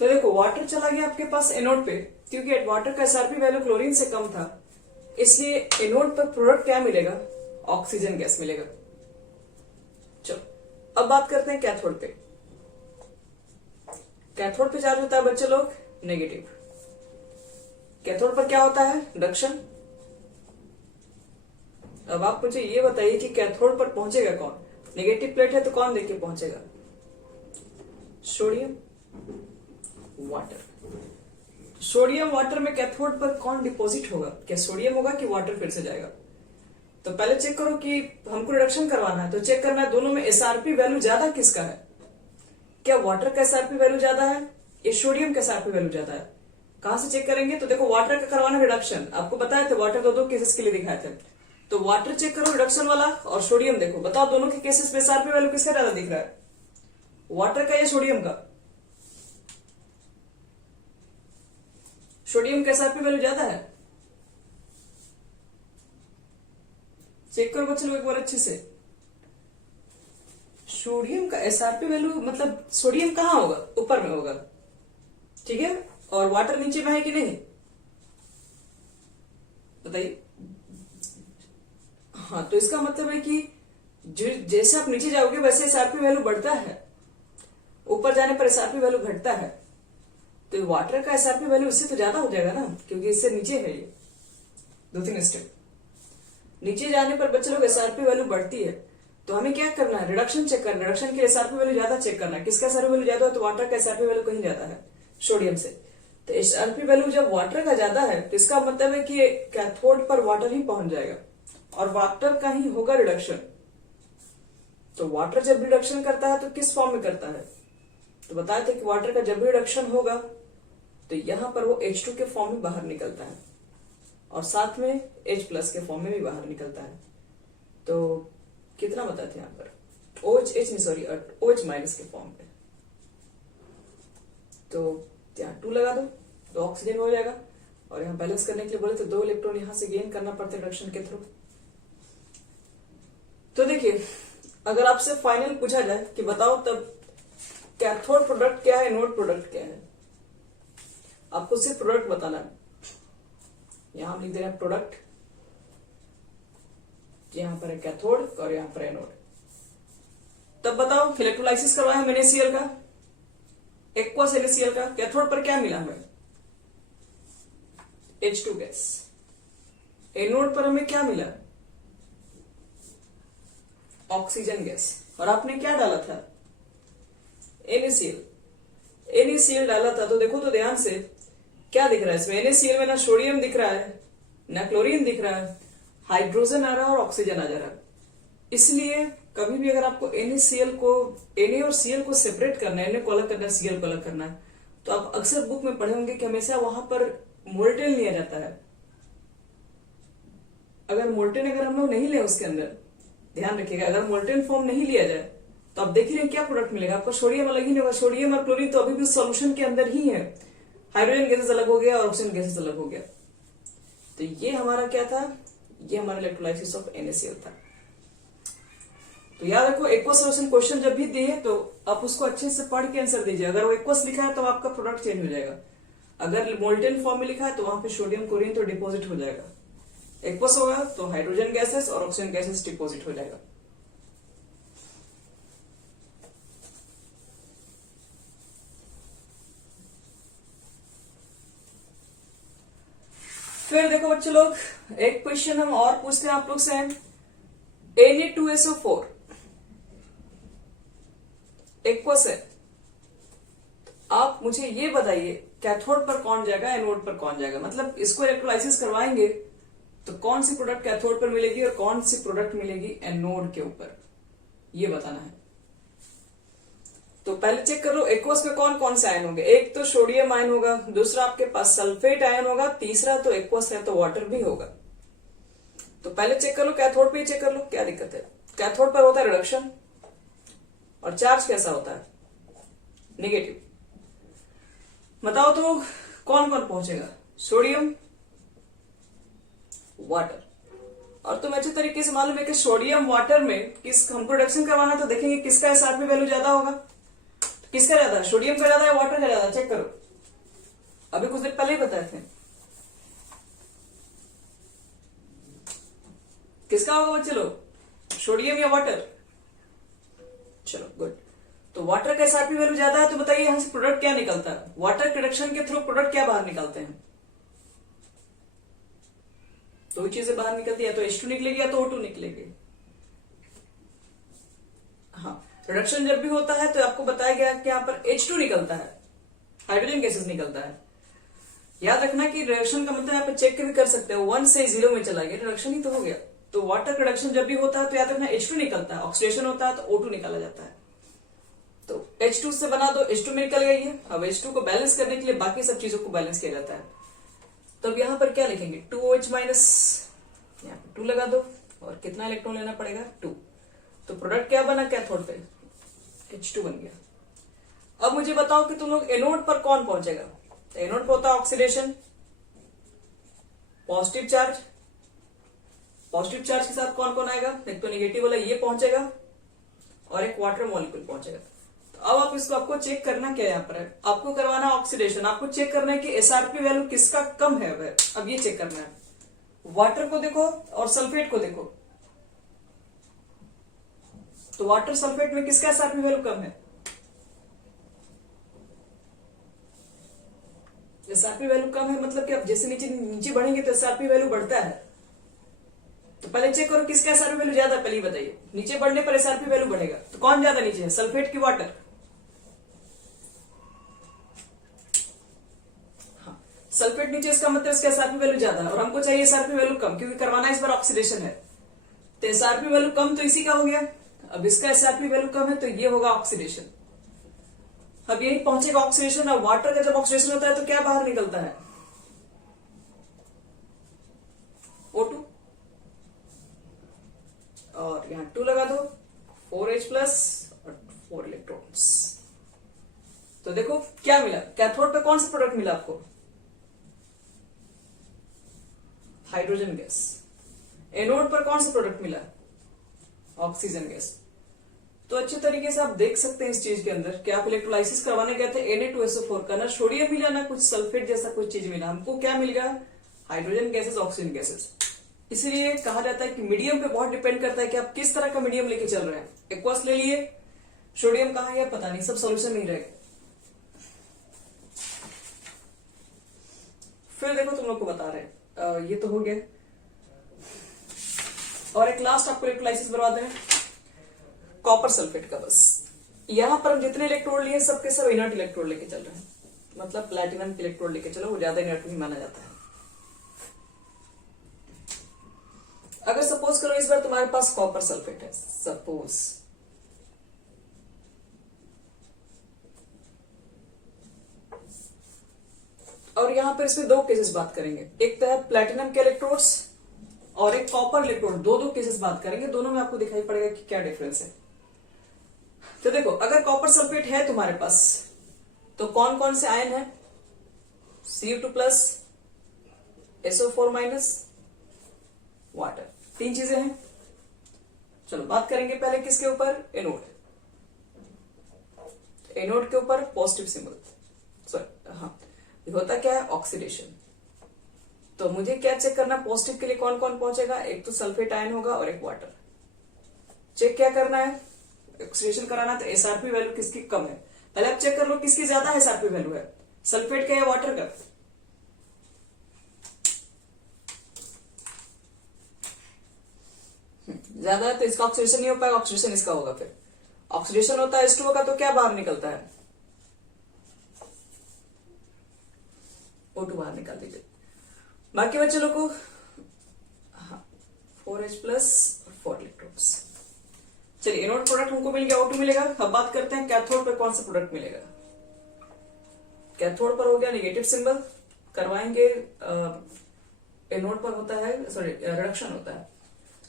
तो देखो, वाटर चला गया आपके पास एनोड पे, क्योंकि वाटर का एसआरपी वैल्यू क्लोरीन से कम था, इसलिए एनोड पर प्रोडक्ट क्या मिलेगा, ऑक्सीजन गैस मिलेगा। चलो अब बात करते हैं कैथोड पे। कैथोड पे चार्ज होता है बच्चे लोग नेगेटिव। कैथोड पर क्या होता है, रिडक्शन। अब आप मुझे ये बताइए कि कैथोड पर पहुंचेगा कौन, नेगेटिव प्लेट है तो कौन देके पहुंचेगा, सोडियम वाटर। सोडियम वाटर में कैथोड पर कौन डिपॉजिट होगा, क्या सोडियम होगा कि वाटर फिर से जाएगा। तो पहले चेक करो कि हमको रिडक्शन करवाना है, तो चेक करना है दोनों में एसआरपी वैल्यू ज्यादा किसका है, क्या वाटर का एसआरपी वैल्यू ज्यादा है या सोडियम का एसआरपी वैल्यू ज्यादा है। कहां से चेक करेंगे, तो देखो वाटर का करवाना रिडक्शन, आपको बताया था वाटर दो केसेस के लिए दिखाए थे, तो वाटर चेक करो रिडक्शन वाला, और सोडियम देखो, बताओ दोनों के केसेस में एसआरपी वैल्यू किसका ज्यादा दिख रहा है, वाटर का या सोडियम का। सोडियम का एसआरपी वैल्यू ज्यादा है, चेक करो बच्चे लोग एक बार अच्छे से। सोडियम का एसआरपी वैल्यू मतलब सोडियम कहां होगा, ऊपर में होगा, ठीक है, और वाटर नीचे में है कि नहीं, बताइए। हाँ, तो इसका मतलब है कि जैसे आप नीचे जाओगे वैसे एसआरपी वैल्यू बढ़ता है, ऊपर जाने पर एसआरपी वैल्यू घटता है। तो वाटर का एसआरपी वैल्यू इससे तो ज्यादा हो जाएगा ना, क्योंकि इससे नीचे है ये 2-3 स्टेप। नीचे जाने पर बच्चे लोग एसआरपी वैल्यू बढ़ती है, तो हमें क्या करना है, रिडक्शन चेक करना है। रिडक्शन के लिए एसआरपी वैल्यू ज्यादा चेक करना है, किसका एसआरपी वैल्यू ज्यादा है, तो वाटर का एसआरपी वैल्यू कहीं ज्यादा है सोडियम से। तो एसआरपी वैल्यू जब वाटर का ज्यादा है, तो इसका मतलब है कि कैथोड पर वाटर ही पहुंच जाएगा और वाटर का ही होगा रिडक्शन। तो वाटर जब रिडक्शन करता है तो किस फॉर्म में करता है, तो बताए थे कि वाटर का जब भी रिडक्शन होगा तो यहां पर वो H2 के फॉर्म में बाहर निकलता है, और साथ में H प्लस के फॉर्म में भी बाहर निकलता है। तो कितना बताए थे यहाँ पर, OH माइनस के फॉर्म में। तो यहाँ 2 लगा दो तो ऑक्सीजन हो जाएगा, और यहाँ बैलेंस करने के लिए बोले तो 2 इलेक्ट्रॉन यहां से गेन करना पड़ता है रिडक्शन के थ्रू। तो देखिए, अगर आपसे फाइनल पूछा जाए कि बताओ तब कैथोड प्रोडक्ट क्या है, एनोड प्रोडक्ट क्या है, आपको सिर्फ प्रोडक्ट बताना है। यहां हम लिख दे रहे हैं प्रोडक्ट, यहां पर है कैथोड और यहां पर एनोड। तब बताओ इलेक्ट्रोलाइसिस करवाया हम NaCl का, एक्वस NaCl का, कैथोड पर क्या मिला हमें, H2 गैस। एनोड पर हमें क्या मिला, ऑक्सीजन गैस। और आपने क्या डाला था, NaCl डाला था। तो देखो तो ध्यान से क्या दिख रहा है इसमें, NaCl में ना सोडियम दिख रहा है ना क्लोरीन दिख रहा है, हाइड्रोजन आ रहा है और ऑक्सीजन आ जा रहा है। इसलिए कभी भी अगर आपको NaCl को, Na और Cl को सेपरेट करना है, Na को अलग करना है, Cl को अलग करना है, तो आप अक्सर बुक में पढ़े होंगे कि हमेशा वहां पर मोल्टेन लिया जाता है। अगर मोल्टेन अगर हम लोग नहीं ले उसके अंदर, ध्यान रखिएगा, अगर मोल्टेन फॉर्म नहीं लिया जाए तो आप देख रहे हैं क्या प्रोडक्ट मिलेगा आपको, सोडियम अलग ही नहीं होगा। सोडियम और क्लोरीन तो अभी भी सॉल्यूशन के अंदर ही है, हाइड्रोजन गैसेस अलग हो गया और ऑक्सीजन गैसेस अलग हो गया। तो ये हमारा क्या था, ये हमारा इलेक्ट्रोलाइसिस ऑफ NaCl था। तो याद रखो, एक्वस सॉल्यूशन क्वेश्चन जब भी दिए तो आप उसको अच्छे से पढ़ के आंसर दीजिए। अगर वो एक्वस लिखा है तो आपका प्रोडक्ट चेंज हो जाएगा, अगर मोल्टेन फॉर्म में लिखा है तो वहां पे सोडियम क्लोरीन तो डिपोजिट हो जाएगा, एक्वस होगा तो हाइड्रोजन गैसेस और ऑक्सीजन गैसेस डिपोजिट हो जाएगा। फिर देखो बच्चे लोग, एक क्वेश्चन हम और पूछते हैं आप लोग से, Na2SO4 एक्वस है। आप मुझे ये बताइए कैथोड पर कौन जाएगा, एनोड पर कौन जाएगा, मतलब इसको इलेक्ट्रोलाइसिस करवाएंगे तो कौन सी प्रोडक्ट कैथोड पर मिलेगी और कौन सी प्रोडक्ट मिलेगी एनोड के ऊपर, ये बताना है। तो पहले चेक करो एक्वस में कौन कौन से आयन होंगे। एक तो सोडियम आयन होगा, दूसरा आपके पास सल्फेट आयन होगा, तीसरा तो एक्वस है तो वाटर भी होगा। तो पहले चेक कर लो, कैथोड पे ही चेक कर लो, क्या दिक्कत है। कैथोड पर होता है रिडक्शन और चार्ज कैसा होता है, नेगेटिव। बताओ तो कौन कौन पहुंचेगा, सोडियम, वाटर। और तुम्हें अच्छे तरीके से मालूम है कि सोडियम वाटर में किस हमको रिडक्शन करवाना, तो देखेंगे किसका SRP वैल्यू ज्यादा होगा। तो किसका ज्यादा है, सोडियम का ज्यादा है वाटर का ज्यादा, चेक करो। अभी कुछ देर पहले ही बताए थे, किसका होगा बच्चे लोग, सोडियम या वाटर। चलो गुड। तो वाटर का SRP वैल्यू ज्यादा है, तो बताइए यहां से प्रोडक्ट क्या निकलता है, वाटर के रिडक्शन के थ्रू प्रोडक्ट क्या बाहर निकलते हैं, दो चीजें बाहर निकलती है, या तो H2 निकलेगी या तो O2 निकलेगी। हाँ, रिडक्शन जब भी होता है तो आपको बताया गया कि यहाँ पर H2 निकलता है, हाइड्रोजन गैसेस निकलता है। याद रखना कि रिडक्शन का मतलब यहाँ पे चेक भी कर सकते हो, 1 से 0 में चला गया, रिडक्शन ही तो हो गया। तो वाटर रिडक्शन जब भी होता है तो याद रखना H2 निकलता है, ऑक्सीडेशन होता है तो O2 निकाला जाता है। तो H2 से बना दो, H2 में निकल गई है। अब H2 को बैलेंस करने के लिए बाकी सब चीजों को बैलेंस किया जाता है। तो अब यहां पर क्या लिखेंगे, 2OH माइनस, यहाँ पे 2 लगा दो और कितना इलेक्ट्रॉन लेना पड़ेगा, 2। तो प्रोडक्ट क्या बना कैथोड पे, H2 बन गया। अब मुझे बताओ कि तुम लोग एनोड पर कौन पहुंचेगा। तो एनोड पर होता है oxidation, positive charge. Positive charge के साथ कौन कौन आएगा, एक तो निगेटिव वाला ये पहुंचेगा और एक वाटर मॉलिक्यूल पहुंचेगा। तो अब आप इसको, आपको चेक करना क्या है, यहाँ पर है आपको करवाना ऑक्सीडेशन, आपको चेक करना है कि SRP वैल्यू किसका कम है। अब ये चेक करना है, वाटर को देखो और सल्फेट को देखो। तो वाटर सल्फेट में किसका SRP वैल्यू कम है, SRP वैल्यू कम है, मतलब कि अब जैसे नीचे नीचे बढ़ेंगे तो SRP वैल्यू बढ़ता है। तो पहले चेक करो किसका SRP वैल्यू ज्यादा, पहले बताइए। नीचे बढ़ने पर SRP वैल्यू बढ़ेगा, तो कौन ज्यादा नीचे है, सल्फेट की वाटर। हाँ, सल्फेट नीचे, इसका मतलब इसका SRP वैल्यू ज्यादा है और हमको चाहिए SRP वैल्यू कम, क्योंकि करवाना इस बार ऑक्सीडेशन है। तो SRP वैल्यू कम तो इसी का हो गया। अब इसका SRP वैल्यू कम है तो ये होगा ऑक्सीडेशन। अब यही पहुंचेगा ऑक्सीडेशन। और वाटर का जब ऑक्सीडेशन होता है तो क्या बाहर निकलता है, O2। और यहां 2 लगा दो, 4H प्लस और 4 इलेक्ट्रॉन्स। तो देखो क्या मिला, कैथोड पे कौन सा प्रोडक्ट मिला आपको, हाइड्रोजन गैस। एनोड पर कौन सा प्रोडक्ट मिला? Oxygen gas. तो अच्छे तरीके से आप देख सकते हैं इस चीज के अंदर कि आप इलेक्ट्रोलाइसिस करवाने गए थे Na2SO4 का, ना सोडियम मिला ना कुछ सल्फेट जैसा कुछ चीज मिला, हमको क्या मिल गया? Hydrogen gases, oxygen gases. इसीलिए कहा जाता है कि मीडियम पे बहुत डिपेंड करता है कि आप किस तरह का मीडियम लेके चल रहे हैं। एक्वस ले लिए, सोडियम कहाँ है पता नहीं, सब सोल्यूशन नहीं रहेगा। फिर देखो तुम लोग को बता रहे हैं, ये तो हो गया। और एक लास्ट आपको इलेक्ट्रोलाइसिस बता दें कॉपर सल्फेट का। बस यहां पर हम जितने इलेक्ट्रोड लिए सबके सब इनर्ट इलेक्ट्रोड लेके चल रहे हैं, मतलब प्लैटिनम के इलेक्ट्रोड लेके चलो, वो ज्यादा इनर्ट नहीं माना जाता है। अगर सपोज करो इस बार तुम्हारे पास कॉपर सल्फेट है, सपोज, और यहां पर इसमें दो केसेस बात करेंगे, एक तो है प्लैटिनम के इलेक्ट्रोड्स और एक कॉपर इलेक्ट्रोड, दो केसेस बात करेंगे। दोनों में आपको दिखाई पड़ेगा कि क्या डिफरेंस है। तो देखो, अगर कॉपर सल्फेट है तुम्हारे पास तो कौन कौन से आयन है? Cu2+, SO4-, वाटर, तीन चीजें हैं। चलो बात करेंगे पहले किसके ऊपर? एनोड। एनोड के ऊपर पॉजिटिव सिंबल, सॉरी हाँ, होता क्या है? ऑक्सीडेशन। तो मुझे क्या चेक करना? पॉजिटिव के लिए कौन कौन पहुंचेगा? एक तो सल्फेट आयन होगा और एक वाटर। चेक क्या करना है? ऑक्सीडेशन कराना। तो एसआरपी वैल्यू किसकी कम है? पहले आप चेक कर लो किसकी ज्यादा एसआरपी वैल्यू है, सल्फेट का या वाटर का? ज्यादा है तो इसका ऑक्सीडेशन नहीं हो पाएगा, ऑक्सीडेशन इसका होगा। फिर ऑक्सीडेशन होता है H2O का, तो क्या बाहर निकलता है? O2 बाहर निकाल दीजिए। बाकी बच्चे लोग को 4H+ 4 इलेक्ट्रॉन्स। चलिए, एनोड प्रोडक्ट हमको मिल गया, O2 मिलेगा। अब बात करते हैं कैथोड पे कौन सा प्रोडक्ट मिलेगा। कैथोड पर हो गया नेगेटिव सिंबल, करवाएंगे। एनोड पर होता है, सॉरी रिडक्शन होता है।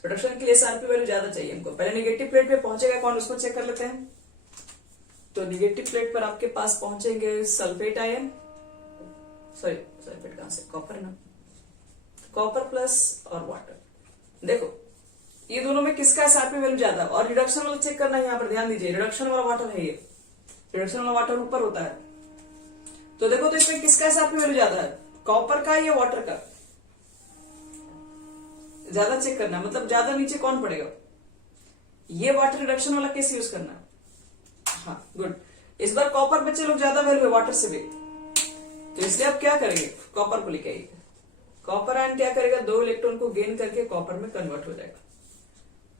रिडक्शन के लिए एसआरपी वैल्यू ज्यादा चाहिए हमको। पहले नेगेटिव प्लेट पे पहुंचेगा कौन, उसको चेक कर लेते हैं। तो नेगेटिव प्लेट पर आपके पास पहुंचेंगे सल्फेट आयन, सॉरी सल्फेट कहां से, कॉपर ना, कॉपर प्लस और वाटर। देखो ये दोनों में किसका एसआरपी वैल्यू ज्यादा, और रिडक्शन वाला चेक करना है। यहाँ पर ध्यान दीजिए, रिडक्शन वाला वाटर है, ये रिडक्शन वाला वाटर ऊपर होता है। तो देखो तो इसमें किसका एसआरपी वैल्यू ज्यादा है, कॉपर का या वाटर का? ज्यादा चेक करना, मतलब ज्यादा नीचे कौन पड़ेगा? ये वाटर रिडक्शन वाला केस यूज करना। हाँ गुड। इस बार कॉपर बच्चे लोग ज्यादा वैल्यू है वाटर से भी, तो इसलिए आप क्या करेंगे? कॉपर को लेके आइए। कॉपर आयन क्या करेगा? 2 इलेक्ट्रॉन को गेन करके कॉपर में कन्वर्ट हो जाएगा।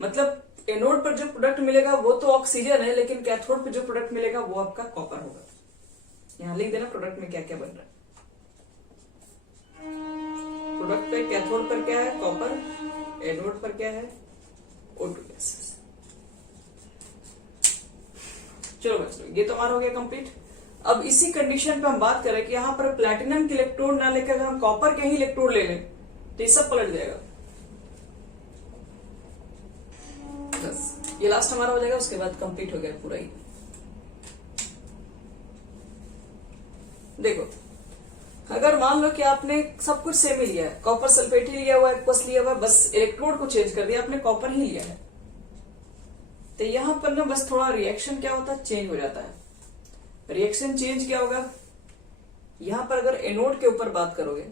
मतलब एनोड पर जो प्रोडक्ट मिलेगा वो तो ऑक्सीजन है, लेकिन कैथोड पर जो प्रोडक्ट मिलेगा वो आपका कॉपर होगा। यहां लिख देना प्रोडक्ट में क्या क्या बन रहा है। प्रोडक्ट पे कैथोड पर क्या है? कॉपर। एनोड पर क्या है? O2 gas. चलो बच्चों, ये तो हमारा हो गया कंप्लीट। अब इसी कंडीशन पे हम बात करें कि यहां पर प्लैटिनम के इलेक्ट्रोड ना लेकर अगर हम कॉपर के ही इलेक्ट्रोड ले लें तो ये सब पलट जाएगा। बस ये लास्ट हमारा हो जाएगा, उसके बाद कंप्लीट हो गया पूरा ही। देखो, अगर मान लो कि आपने सब कुछ सेम ही लिया है, कॉपर सल्फेट ही लिया हुआ है, एक्वस लिया हुआ है, बस इलेक्ट्रोड को चेंज कर दिया, आपने कॉपर ही लिया है, तो यहां पर ना बस थोड़ा रिएक्शन क्या होता है? चेंज हो जाता है। रिएक्शन चेंज क्या होगा? यहां पर अगर एनोड के ऊपर बात करोगे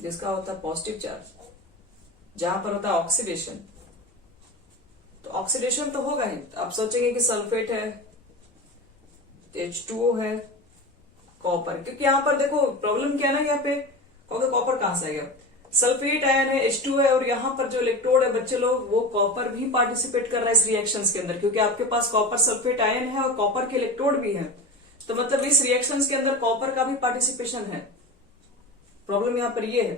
जिसका होता है पॉजिटिव चार्ज, जहां पर होता है ऑक्सीडेशन, तो ऑक्सीडेशन तो होगा ही। आप सोचेंगे कि सल्फेट है, H2O है, कॉपर, क्योंकि यहां पर देखो प्रॉब्लम क्या है ना, यहाँ पे कॉपर कहां से आएगा? सल्फेट आयन है, H2O है, और यहाँ पर जो इलेक्ट्रोड है बच्चे लोग, वो कॉपर भी पार्टिसिपेट कर रहा है इस रिएक्शंस के अंदर, क्योंकि आपके पास कॉपर सल्फेट आयन है और कॉपर के इलेक्ट्रोड भी है। तो मतलब इस रिएक्शंस के अंदर कॉपर का भी पार्टिसिपेशन है। प्रॉब्लम यहाँ पर ये है,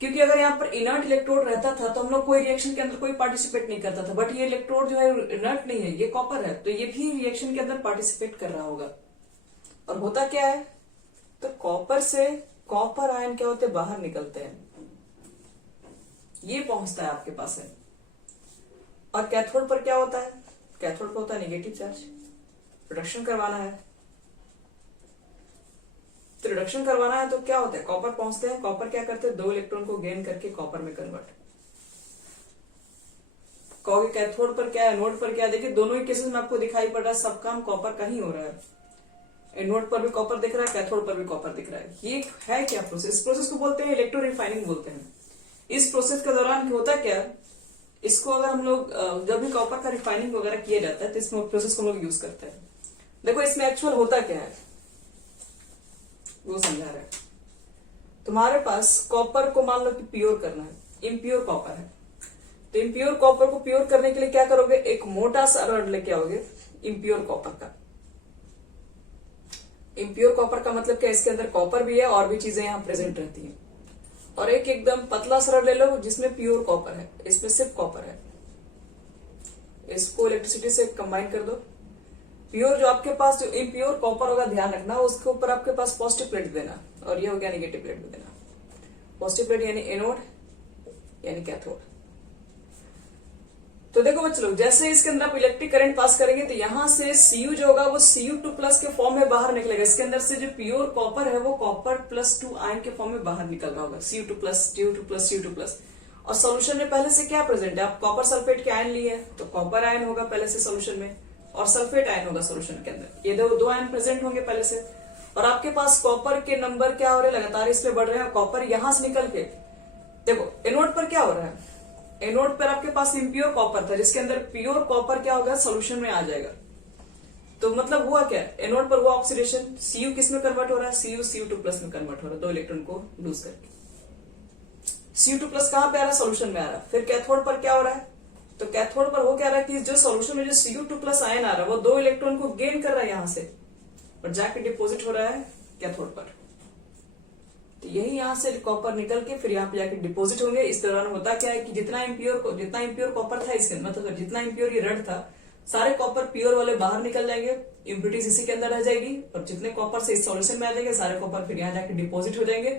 क्योंकि अगर यहाँ पर इनर्ट इलेक्ट्रोड रहता था तो हम लोग कोई रिएक्शन के अंदर कोई पार्टिसिपेट नहीं करता था, बट ये इलेक्ट्रोड जो है इनर्ट नहीं है, ये कॉपर है, तो ये भी रिएक्शन के अंदर पार्टिसिपेट कर रहा होगा। और होता क्या है? तो कॉपर से कॉपर आयन क्या होते हैं? बाहर निकलते हैं, ये पहुंचता है आपके पास है। और कैथोड पर क्या होता है? कैथोड पर होता है नेगेटिव चार्ज, रिडक्शन करवाना है। तो रिडक्शन करवाना है तो क्या होता है, कॉपर पहुंचते हैं, कॉपर क्या करते हैं, 2 इलेक्ट्रॉन को गेन करके कॉपर में कन्वर्ट। कहोगे कैथोड पर क्या है, एनोड पर क्या है, देखिए दोनों ही केसेस में आपको दिखाई पड़ रहा है सब काम कॉपर का ही हो रहा है। एनोड पर भी कॉपर दिख रहा है, कैथोड पर भी कॉपर दिख रहा है। ये है क्या प्रोसेस, इस प्रोसेस को बोलते हैं इलेक्ट्रो रिफाइनिंग बोलते हैं। इस प्रोसेस के दौरान होता क्या, इसको अगर हम लोग जब भी कॉपर का रिफाइनिंग वगैरह किया जाता है तो इस प्रोसेस को हम लोग यूज करते हैं। देखो इसमें एक्चुअल होता क्या है वो समझा रहा है। तुम्हारे पास कॉपर को मान लो कि प्योर करना है, इम्प्योर कॉपर है, तो इम्प्योर कॉपर को प्योर करने के लिए क्या करोगे, एक मोटा सा रड लेके आओगे इम्प्योर कॉपर का। इम्प्योर कॉपर का मतलब क्या, इसके अंदर कॉपर भी है और भी चीजें यहाँ प्रेजेंट रहती हैं। और एक एकदम पतला सा रड ले लो जिसमें प्योर कॉपर है, इसमें सिर्फ कॉपर है, इसको इलेक्ट्रिसिटी से कंबाइन कर दो। प्योर जो आपके पास जो इम्प्योर कॉपर होगा, ध्यान रखना उसके ऊपर आपके पास पॉजिटिव प्लेट देना, और ये हो गया नेगेटिव प्लेट भी देना। पॉजिटिव प्लेट यानी एनोड यानी कैथोड। तो देखो बच्चों लोग, जैसे इसके अंदर आप इलेक्ट्रिक करंट पास करेंगे तो यहां से Cu जो होगा वो Cu2+ के फॉर्म में बाहर निकलेगा। इसके अंदर से जो प्योर कॉपर है वो कॉपर +2 आयन के फॉर्म में बाहर निकल रहा होगा, Cu2+, और सोल्यूशन में पहले से क्या प्रेजेंट है, आप कॉपर सल्फेट के आयन लिए तो कॉपर आयन होगा पहले से सोल्यूशन में, और सल्फेट आयन होगा सोल्यूशन के अंदर। ये दो आयन प्रेजेंट होंगे पहले से, और आपके पास कॉपर के नंबर क्या हो रहे हैं, लगातार इस पे बढ़ रहे हैं। कॉपर यहां से निकल के देखो एनोड पर क्या हो रहा है, एनोड पर आपके पास इम्प्योर कॉपर था जिसके अंदर प्योर कॉपर क्या होगा, सोल्यूशन में आ जाएगा। तो मतलब हुआ क्या, एनोड पर हुआ ऑक्सीडेशन, Cu किस में कन्वर्ट हो रहा है, Cu2+ में कन्वर्ट हो रहा है, 2 इलेक्ट्रॉन को लूज करके। Cu2+ कहां पे आ रहा है, सोल्यूशन में आ रहा है। फिर कैथोड पर क्या हो रहा है, तो कैथोड पर वो क्या रहा है कि जो सोल्यूशन में जो Cu2+ आयन आ रहा है वो 2 इलेक्ट्रॉन को गेन कर रहा है यहां से, और जाके डिपोजिट हो रहा है कैथोड पर। तो यही यहां से कॉपर निकल के फिर यहाँ पे जाके डिपोजिट होंगे। इस दौरान होता क्या है कि जितना इम्प्योर कॉपर था इसके मतलब जितना इम्प्योर ये रड था, सारे कॉपर प्योर वाले बाहर निकल जाएंगे, इम्प्योरिटीज इसी के अंदर रह जाएगी, और जितने कॉपर से इस सॉल्यूशन में आ जाएंगे सारे कॉपर फिर यहाँ जाके डिपोजिट हो जाएंगे।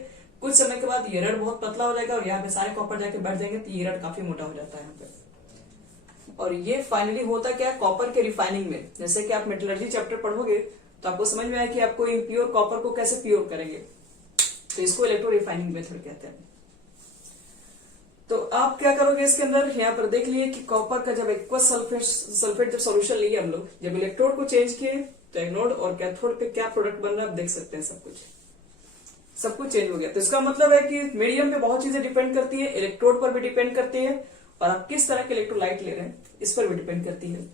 कुछ समय के बाद ये रड बहुत पतला हो जाएगा और यहाँ पे सारे कॉपर जाके बैठ जाएंगे, तो ये रड काफी मोटा हो जाता है यहाँ पे। और ये फाइनली होता क्या है, कॉपर के रिफाइनिंग में, जैसे कि आप मेटलर्जी चैप्टर पढ़ोगे तो आपको समझ में आया कि आपको इम्प्योर कॉपर को कैसे प्योर करेंगे, तो इसको इलेक्ट्रो रिफाइनिंग मेथड कहते हैं। तो आप क्या करोगे इसके अंदर, यहाँ पर देख लिए कि कॉपर का जब एक्वस सल्फेट जब सॉल्यूशन लिए हम लोग, जब इलेक्ट्रोड को चेंज किए तो एनोड और कैथोड पे क्या प्रोडक्ट बन रहा है आप देख सकते हैं, सब कुछ चेंज हो गया। तो इसका मतलब है कि मीडियम पे बहुत चीजें डिपेंड करती है, इलेक्ट्रोड पर भी डिपेंड करती है, और आप किस तरह के इलेक्ट्रोलाइट ले रहे हैं इस पर भी डिपेंड करती है।